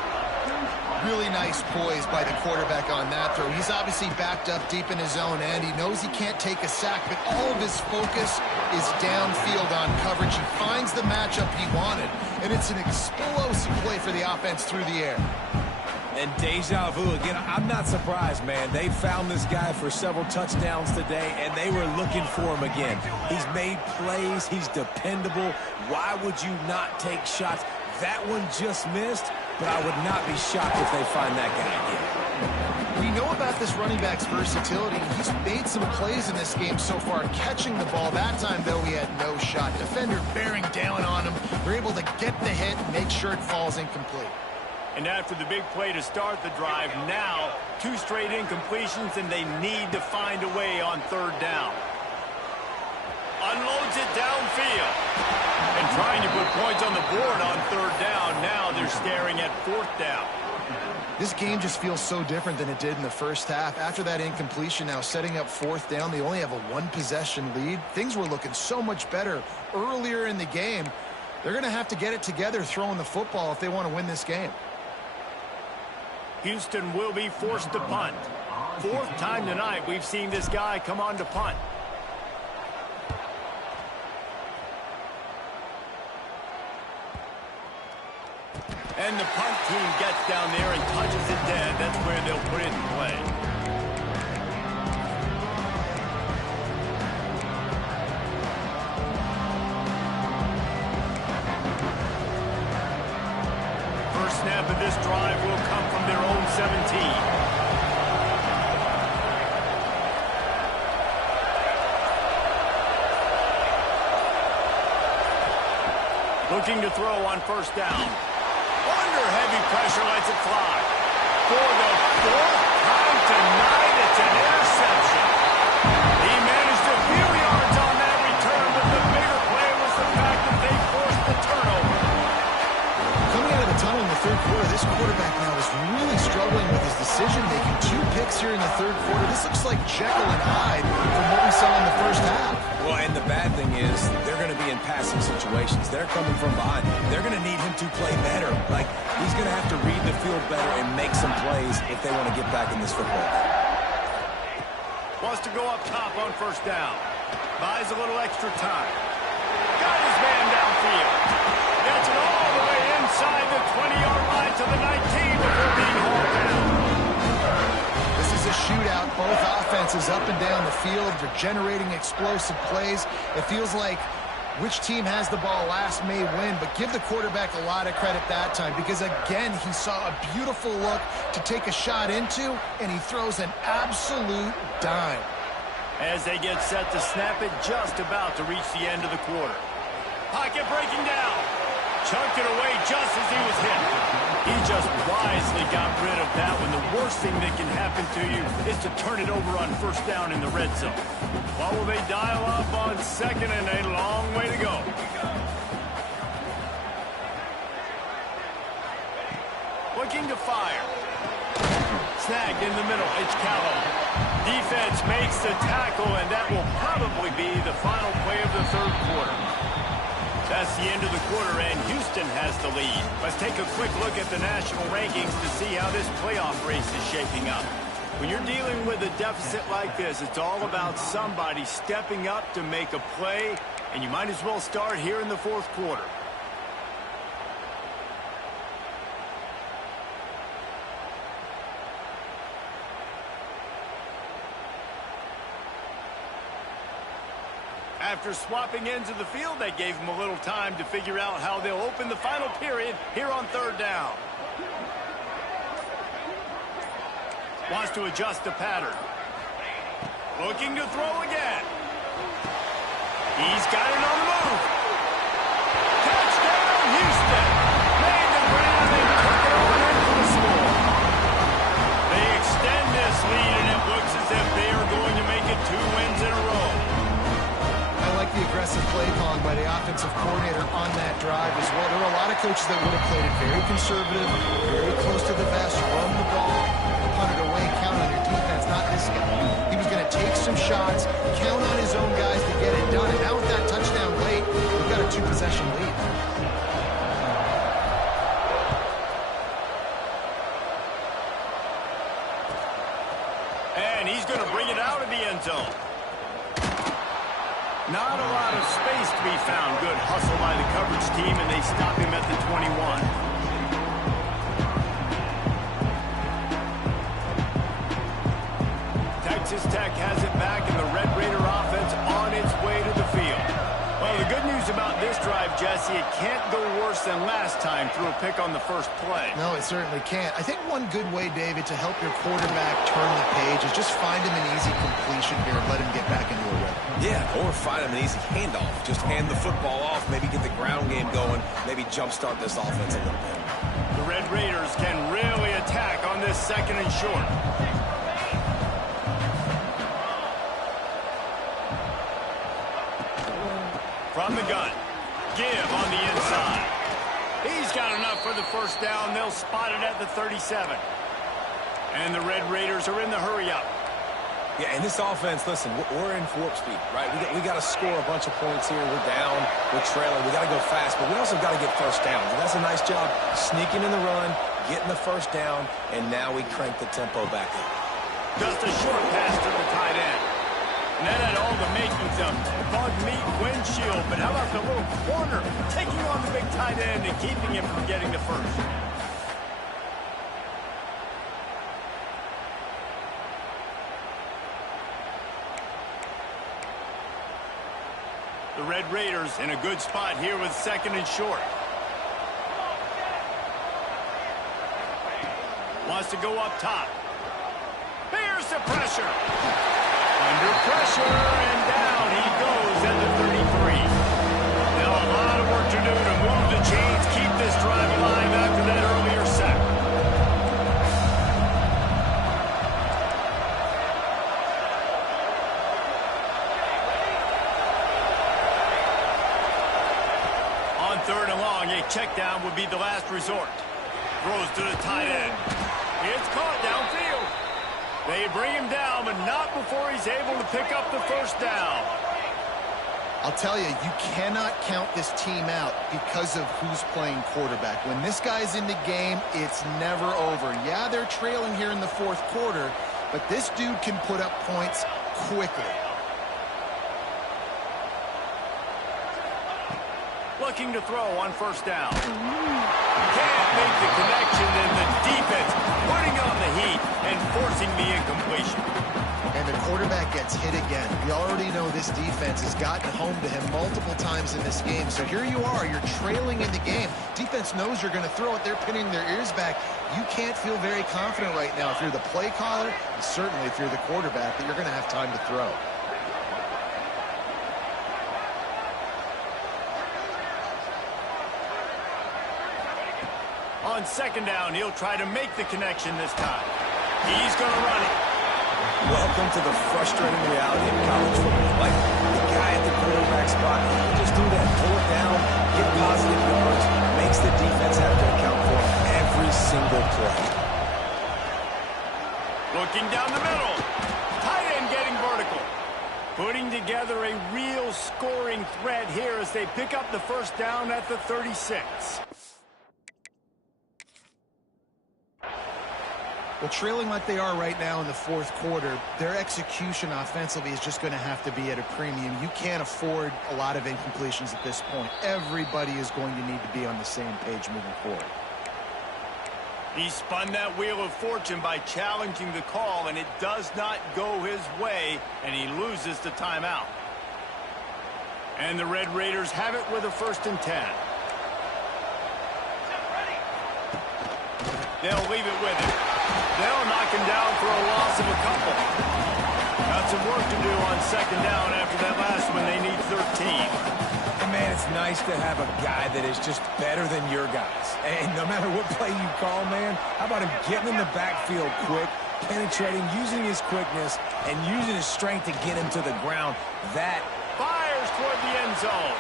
Really nice poise by the quarterback on that throw. He's obviously backed up deep in his own end. He knows he can't take a sack, but all of his focus is downfield on coverage. He finds the matchup he wanted, and it's an explosive play for the offense through the air. And deja vu again. I'm not surprised, man. They found this guy for several touchdowns today, and they were looking for him again. He's made plays. He's dependable. Why would you not take shots? That one just missed, but I would not be shocked if they find that guy again. We know about this running back's versatility. He's made some plays in this game so far, catching the ball. That time, though, he had no shot. Defender bearing down on him. They're able to get the hit and make sure it falls incomplete. And after the big play to start the drive, now 2 straight incompletions, and they need to find a way on third down. Unloads it downfield. And trying to put points on the board on third down. Now they're staring at fourth down. This game just feels so different than it did in the first half. After that incompletion, now setting up fourth down, they only have a 1-possession lead. Things were looking so much better earlier in the game. They're going to have to get it together throwing the football if they want to win this game. Houston will be forced to punt. 4th time tonight we've seen this guy come on to punt. And the punt team gets down there and touches it dead. That's where they'll put it in play. First snap of this drive will come from their own 17. Looking to throw on first down. Under heavy pressure, lets it fly. For the 4th time tonight, it's an interception. He managed a few yards on that return, but the bigger play was the fact that they forced the turnover. Coming out of the tunnel in the third quarter, this quarterback now is really struggling with his decision-making. 2 picks here in the third quarter. This looks like Jekyll and Hyde from what we saw in the first half. Well, and the bad thing is they're going to be in passing situations. They're coming from behind. They're going to need him to play better. Like, he's going to have to read the field better and make some plays if they want to get back in this football. Wants to go up top on first down. Buys a little extra time. Got his man downfield. Gets it all the way inside the 20-yard line to the 19 before being hauled down. This is a shootout. Both offenses up and down the field. They're generating explosive plays. It feels like which team has the ball last may win, but give the quarterback a lot of credit that time because, again, he saw a beautiful look to take a shot into, and he throws an absolute dime. as they get set to snap it, just about to reach the end of the quarter. Pocket breaking down. Chunked it away just as he was hit. He just wisely got rid of that one. The worst thing that can happen to you is to turn it over on first down in the red zone. What will they dial up on second and a long way to go? Looking to fire. Snagged in the middle. It's Ncaa. Defense makes the tackle, and that will probably be the final play of the third quarter. That's the end of the quarter, and Houston has the lead. Let's take a quick look at the national rankings to see how this playoff race is shaping up. When you're dealing with a deficit like this, it's all about somebody stepping up to make a play, and you might as well start here in the fourth quarter. After swapping ends of the field, they gave them a little time to figure out how they'll open the final period here on third down. Wants to adjust the pattern. Looking to throw again. He's got it on the move. Touchdown, Houston. Made the grab and took it on in for the score. They extend this lead, and it looks as if they are going to make it 2 wins in a row. The aggressive play calling by the offensive coordinator on that drive as well. There were a lot of coaches that would have played it very conservative, very close to the vest, run the ball, punt it away, count on your defense, not this guy. He was going to take some shots, count on his own guys to get it done. And now with that touchdown late, we've got a 2-possession lead. And he's going to bring it out of the end zone. Not a lot of space to be found. Good hustle by the coverage team, and they stop him at the 21. Texas Tech has it back, and the Red Raider offense on its way to the field. Well, the good news about this drive, Jesse, it can't go worse than last time through a pick on the first play. No, it certainly can't. I think one good way, David, to help your quarterback turn the page is just find him an easy completion here and let him get back into a rhythm. Yeah, or find him an easy handoff. Just hand the football off, maybe get the ground game going, maybe jumpstart this offense a little bit. The Red Raiders can really attack on this second and short. From the gun. Give on the inside. He's got enough for the first down. They'll spot it at the 37. And the Red Raiders are in the hurry-up. Yeah, and this offense, listen, we're in warp speed, right? We got to score a bunch of points here. We're down. We're trailing. We got to go fast, but we also got to get first downs. And that's a nice job sneaking in the run, getting the first down, and now we crank the tempo back up. Just a short pass to the tight end. And that had all the makings of bug meat windshield. But how about the little corner taking on the big tight end and keeping him from getting the first? The Red Raiders in a good spot here with second and short. Wants to go up top. Here's the pressure. Under pressure, and down he goes at the 33. Now a lot of work to do to move the chains, keep this drive alive after that earlier sack. On third and long, a check down would be the last resort. Throws to the tight end. It's caught downfield. They bring him down, but not before he's able to pick up the first down. I'll tell you, you cannot count this team out because of who's playing quarterback. When this guy's in the game, it's never over. Yeah, they're trailing here in the fourth quarter, but this dude can put up points quickly. Looking to throw on first down. Can't make the connection, and the defense putting on the heat and forcing the incompletion. And the quarterback gets hit again. We already know this defense has gotten home to him multiple times in this game. So here you are, you're trailing in the game. Defense knows you're going to throw it. They're pinning their ears back. You can't feel very confident right now if you're the play caller, and certainly if you're the quarterback, that you're going to have time to throw. On second down, he'll try to make the connection this time. He's going to run it. Welcome to the frustrating reality of college football. Like, the guy at the quarterback spot, he just do that, pull it down, get positive yards, makes the defense have to account for every single play. Looking down the middle. Tight end getting vertical. Putting together a real scoring threat here as they pick up the first down at the 36. Well, trailing like they are right now in the fourth quarter, their execution offensively is just going to have to be at a premium. You can't afford a lot of incompletions at this point. Everybody is going to need to be on the same page moving forward. He spun that wheel of fortune by challenging the call, and it does not go his way, and he loses the timeout. And the Red Raiders have it with a 1st and 10. They'll leave it with him. They'll knock him down for a loss of a couple. Got some work to do on second down after that last one. They need 13. And man, it's nice to have a guy that is just better than your guys. And no matter what play you call, man, how about him getting in the backfield quick, penetrating, using his quickness, and using his strength to get him to the ground. That fires toward the end zone.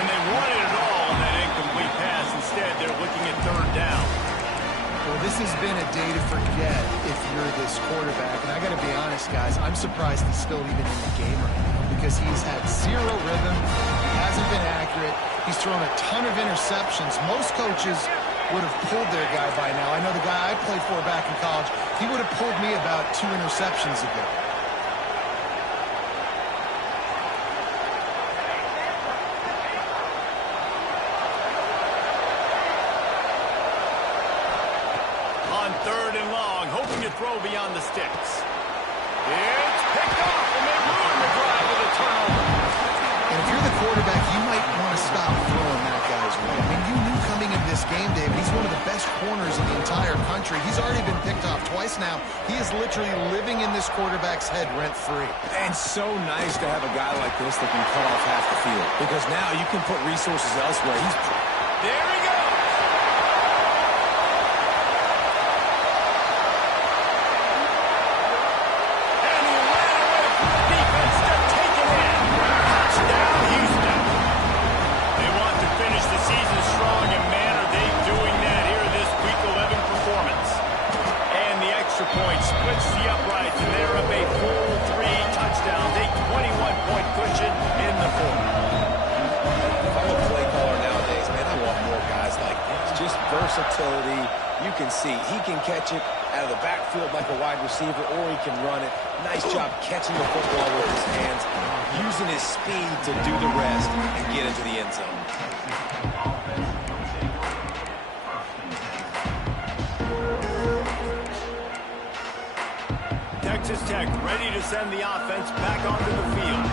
And they wanted it all on that incomplete pass. Instead, they're looking at 3rd down. Well, this has been a day to forget if you're this quarterback. And I got to be honest, guys, I'm surprised he's still even in the game right now because he's had zero rhythm. He hasn't been accurate. He's thrown a ton of interceptions. Most coaches would have pulled their guy by now. I know the guy I played for back in college, he would have pulled me about 2 interceptions ago. Throw beyond the sticks. It's picked off, and they ruin the drive with a turnover. And if you're the quarterback, you might want to stop throwing that guy's way. I mean, you knew coming into this game, David, he's one of the best corners in the entire country. He's already been picked off twice now. He is literally living in this quarterback's head rent-free. And so nice to have a guy like this that can cut off half the field. Because now you can put resources elsewhere. There he goes. Splits the uprights, and they're up a full 3 touchdowns, a 21-point cushion in the 4th. If I'm a play caller nowadays, man, I want more guys like this. Just versatility. You can see he can catch it out of the backfield like a wide receiver, or he can run it. Nice job catching the football with his hands, using his speed to do the rest and get into the end zone. Texas Tech ready to send the offense back onto the field.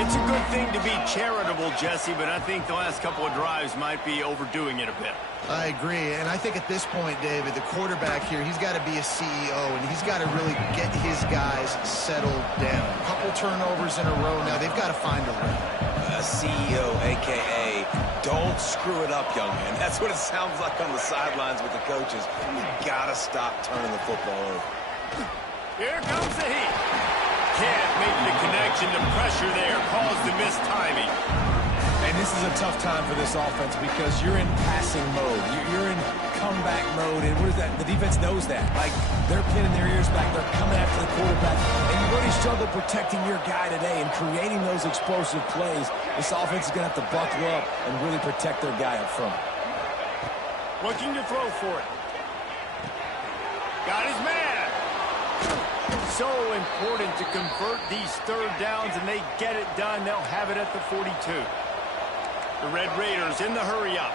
It's a good thing to be charitable, Jesse, but I think the last couple of drives might be overdoing it a bit. I agree, and I think at this point, David, the quarterback here, he's got to be a CEO, and he's got to really get his guys settled down. A couple turnovers in a row now. They've got to find a rhythm. A CEO, a.k.a. don't screw it up, young man. That's what it sounds like on the sidelines with the coaches. You got to stop turning the football over. Here comes the heat. Can't make the connection. The pressure there caused the missed timing. And this is a tough time for this offense because you're in passing mode. You're in comeback mode. And what is that? The defense knows that. Like, they're pinning their ears back. They're coming after the quarterback. And you've already struggled protecting your guy today and creating those explosive plays. This offense is going to have to buckle up and really protect their guy up front. Looking to throw for it. Got his man. So important to convert these 3rd downs, and they get it done. They'll have it at the 42. The Red Raiders in the hurry up.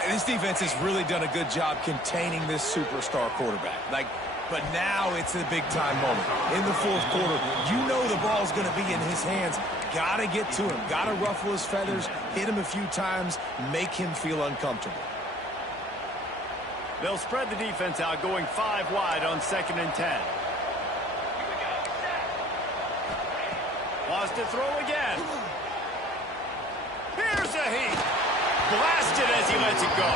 And this defense has really done a good job containing this superstar quarterback. But now it's a big-time moment. In the 4th quarter, you know the ball's going to be in his hands. Got to get to him. Got to ruffle his feathers, hit him a few times, make him feel uncomfortable. They'll spread the defense out, going 5 wide on 2nd and 10. Wants to throw again. Here's a heat. blasted as he lets it go.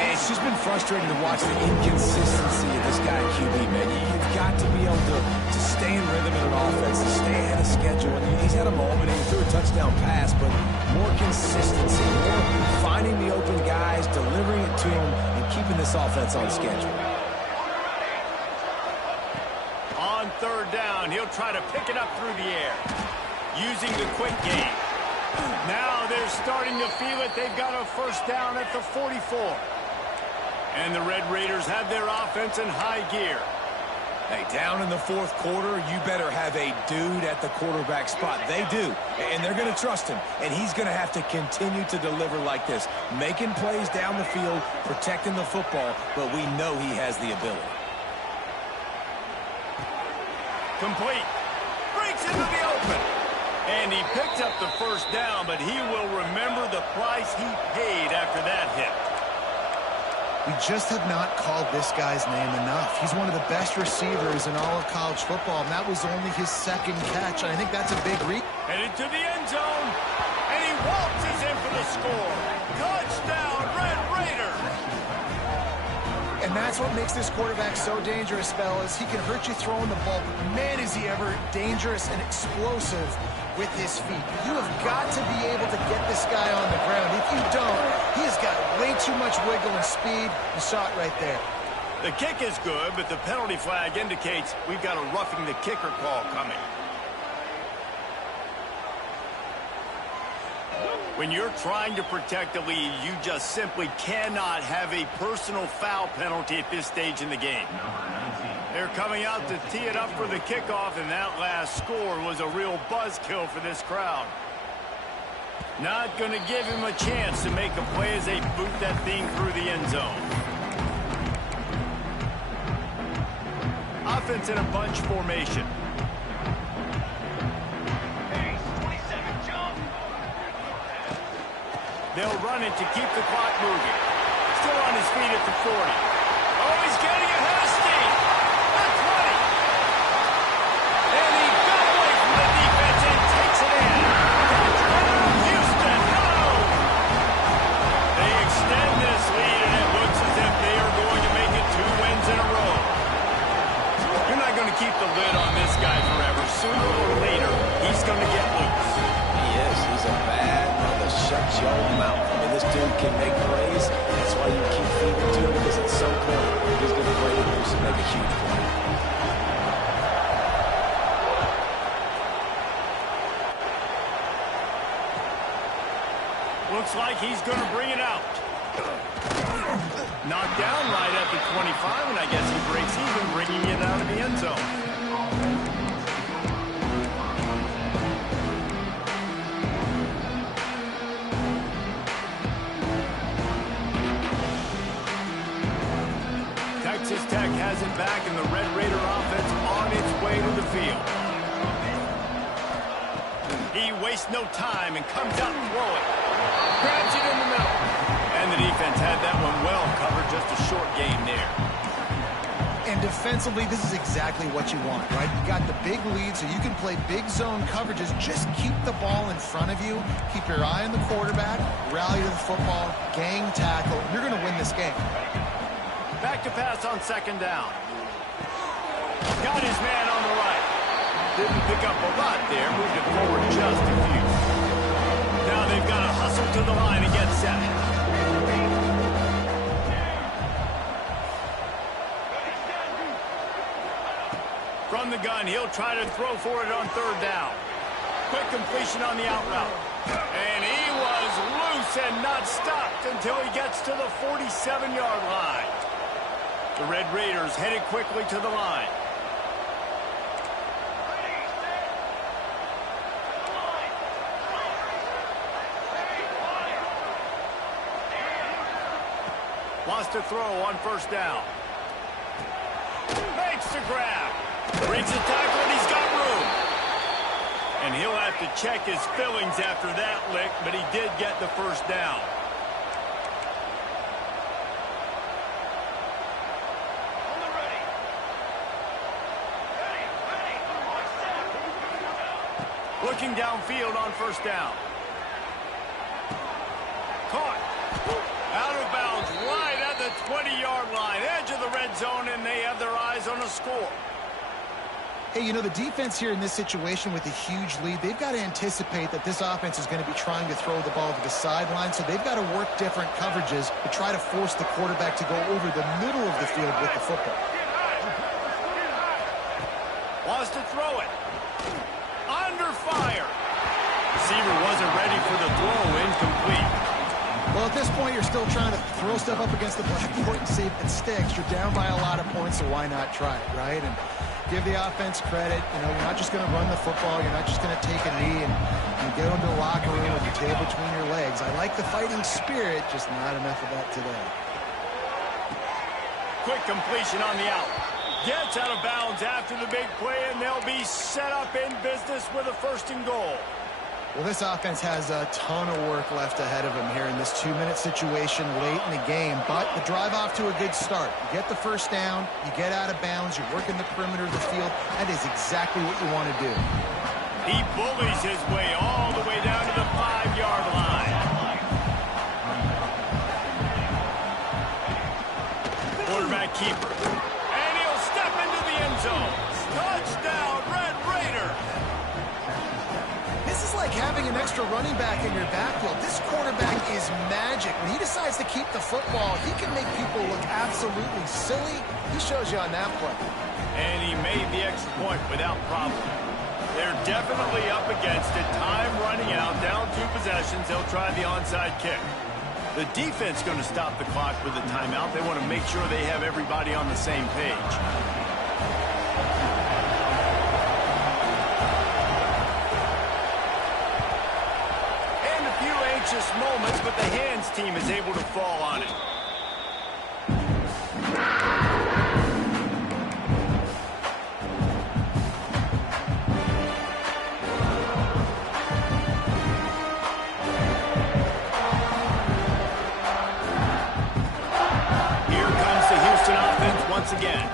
And it's just been frustrating to watch the inconsistency of this guy at QB, man. You've got to be able to stay in rhythm in an offense, to stay ahead of schedule. And he's had a moment, and he threw a touchdown pass, but more consistency, more finding the open guys, delivering it to them, and keeping this offense on schedule. On third down, he'll try to pick it up through the air, using the quick game. Now they're starting to feel it. They've got a first down at the 44. And the Red Raiders have their offense in high gear. Hey, down in the fourth quarter, you better have a dude at the quarterback spot. They do, and they're going to trust him. And he's going to have to continue to deliver like this, making plays down the field, protecting the football, but we know he has the ability. Complete. Breaks into the open. And he picked up the first down, but he will remember the price he paid after that hit. We just have not called this guy's name enough. He's one of the best receivers in all of college football, and that was only his second catch. And I think that's a big reach. Headed to the end zone, and he waltzes in for the score. Touchdown, Red Raiders! And that's what makes this quarterback so dangerous, fellas. He can hurt you throwing the ball, but man, is he ever dangerous and explosive with his feet. You have got to be able to get this guy on the ground. If you don't, he has got way too much wiggle and speed. You saw it right there. The kick is good, but the penalty flag indicates we've got a roughing the kicker call coming. When you're trying to protect the lead, you just simply cannot have a personal foul penalty at this stage in the game. They're coming out to tee it up for the kickoff, and that last score was a real buzzkill for this crowd. Not going to give him a chance to make a play as they boot that thing through the end zone. Offense in a bunch formation. They'll run it to keep the clock moving. Still on his feet at the 40. Oh, he's getting ahead of steam. The 20. And he got away from the defense and takes it in. Touchdown, Houston. No! They extend this lead, and it looks as if they are going to make it 2 wins in a row. You're not going to keep the lid on this guy forever. Sooner or later, he's going to get loose. He is. He's a bad mother. Shut your mouth. I mean, this dude can make plays. That's why you keep feeding to him, because at some point, he's going to break loose and make a huge play. Looks like he's going to bring it out. Knocked down right at the 25, and I guess he breaks even, bringing it out of the end zone. Texas Tech has it back, and the Red Raider offense on its way to the field. He wastes no time and comes out throwing. Grabs it in the middle. And the defense had that one well covered, just a short game there. And defensively, this is exactly what you want, right? You got the big lead, so you can play big zone coverages. Just keep the ball in front of you. Keep your eye on the quarterback. Rally to the football. Gang tackle. You're going to win this game. Back to pass on second down. Got his man on the right. Didn't pick up a lot there. Moved it forward just a few. Now they've got to hustle to the line and get set. From the gun, he'll try to throw for it on third down. Quick completion on the out route. And he was loose and not stopped until he gets to the 47-yard line. The Red Raiders headed quickly to the line. Lost a throw on first down. Makes the grab. Breaks the tackle, and he's got room. And he'll have to check his fillings after that lick, but he did get the first down. Looking downfield on first down. caught. Out of bounds, right at the 20-yard line, edge of the red zone, and they have their eyes on a score. Hey, you know, the defense here in this situation with a huge lead, they've got to anticipate that this offense is going to be trying to throw the ball to the sideline, so they've got to work different coverages to try to force the quarterback to go over the middle of the field with the football. Wants to throw it. Under fire. Receiver wasn't ready for the throw, incomplete. Well, at this point, you're still trying to throw stuff up against the blackboard and see if it sticks. You're down by a lot of points, so why not try it, right? And give the offense credit. You know, you're not just going to run the football. You're not just going to take a knee and get into the locker room with your tail between your legs. I like the fighting spirit, just not enough of that today. Quick completion on the out. Gets out of bounds after the big play, and they'll be set up in business with a 1st and goal. Well, this offense has a ton of work left ahead of them here in this 2-minute situation late in the game, but the drive off to a good start. You get the 1st down, you get out of bounds, you're working the perimeter of the field. That is exactly what you want to do. He bullies his way all the way down to the 5-yard line. Quarterback keeper. And he'll step into the end zone. Touchdown, Red Raider. This is like having an extra running back in your backfield. This quarterback is magic. When he decides to keep the football, he can make people look absolutely silly. He shows you on that play. And he made the extra point without problem. They're definitely up against it. Time running out, down 2 possessions. They'll try the onside kick. The defense going to stop the clock with a timeout. They want to make sure they have everybody on the same page. Anxious moments, but the hands team is able to fall on it. Here comes the Houston offense once again.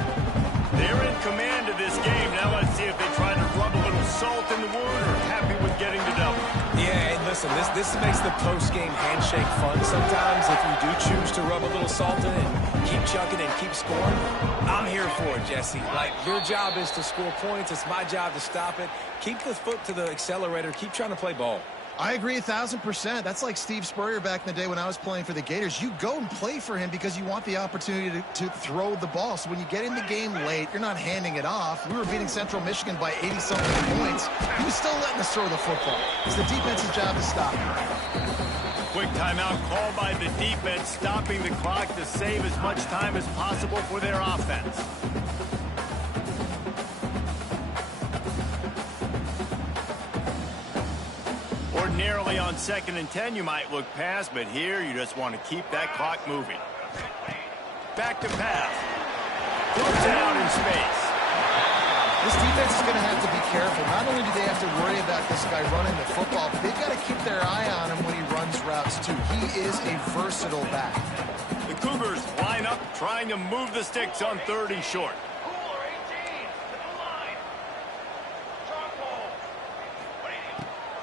They're in command of this game. Now let's see if they try to rub a little salt in the wound or happy with getting the double. Yeah, and listen, this makes the post-game handshake fun sometimes. If you do choose to rub a little salt in it and keep chucking and keep scoring, I'm here for it, Jesse. Like, your job is to score points. It's my job to stop it. Keep the foot to the accelerator. Keep trying to play ball. I agree 1,000%. That's like Steve Spurrier back in the day when I was playing for the Gators. You go and play for him because you want the opportunity to throw the ball. So when you get in the game late, you're not handing it off. We were beating Central Michigan by 80-something points. He was still letting us throw the football. It's the defense's job to stop him. Quick timeout called by the defense, stopping the clock to save as much time as possible for their offense. Ordinarily on 2nd and 10, you might look past, but here you just want to keep that clock moving. Back to pass. Throws it out in space. This defense is going to have to be careful. Not only do they have to worry about this guy running the football, but they've got to keep their eye on him when he runs routes, too. He is a versatile back. The Cougars line up, trying to move the sticks on 3rd and short.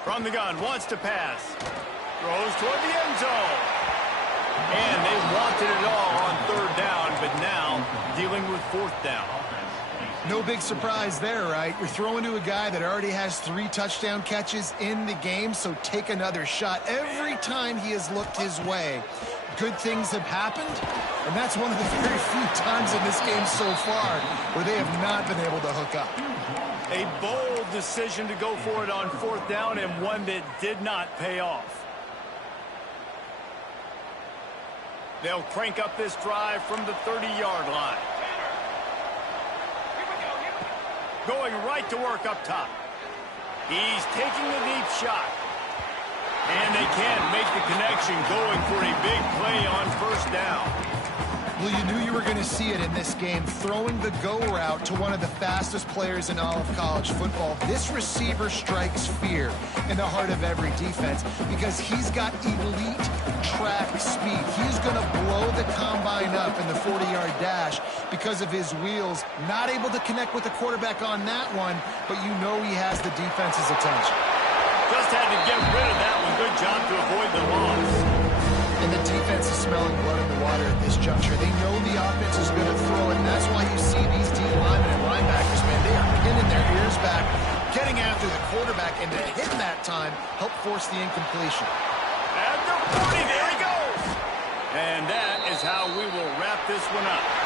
From the gun, wants to pass. Throws toward the end zone. And they wanted it all on 3rd down, but now dealing with 4th down. No big surprise there, right? You're throwing to a guy that already has 3 touchdown catches in the game, so take another shot. Every time he has looked his way, good things have happened, and that's one of the very few times in this game so far where they have not been able to hook up. A bold decision to go for it on 4th down, and one that did not pay off. They'll crank up this drive from the 30-yard line. Going right to work up top. He's taking the deep shot. And they can't make the connection, going for a big play on 1st down. Well, you knew you were going to see it in this game, throwing the go route to one of the fastest players in all of college football. This receiver strikes fear in the heart of every defense because he's got elite track speed. He's going to blow the combine up in the 40-yard dash because of his wheels. Not able to connect with the quarterback on that one, but you know he has the defense's attention. Just had to get rid of that one. Good job to avoid the loss. And the defense is smelling blood in the water at this juncture. They know the offense is going to throw it, and that's why you see these D linemen and linebackers, man, they are pinning their ears back, getting after the quarterback, and to hit that time, help force the incompletion. At the 40, there he goes. And that is how we will wrap this one up.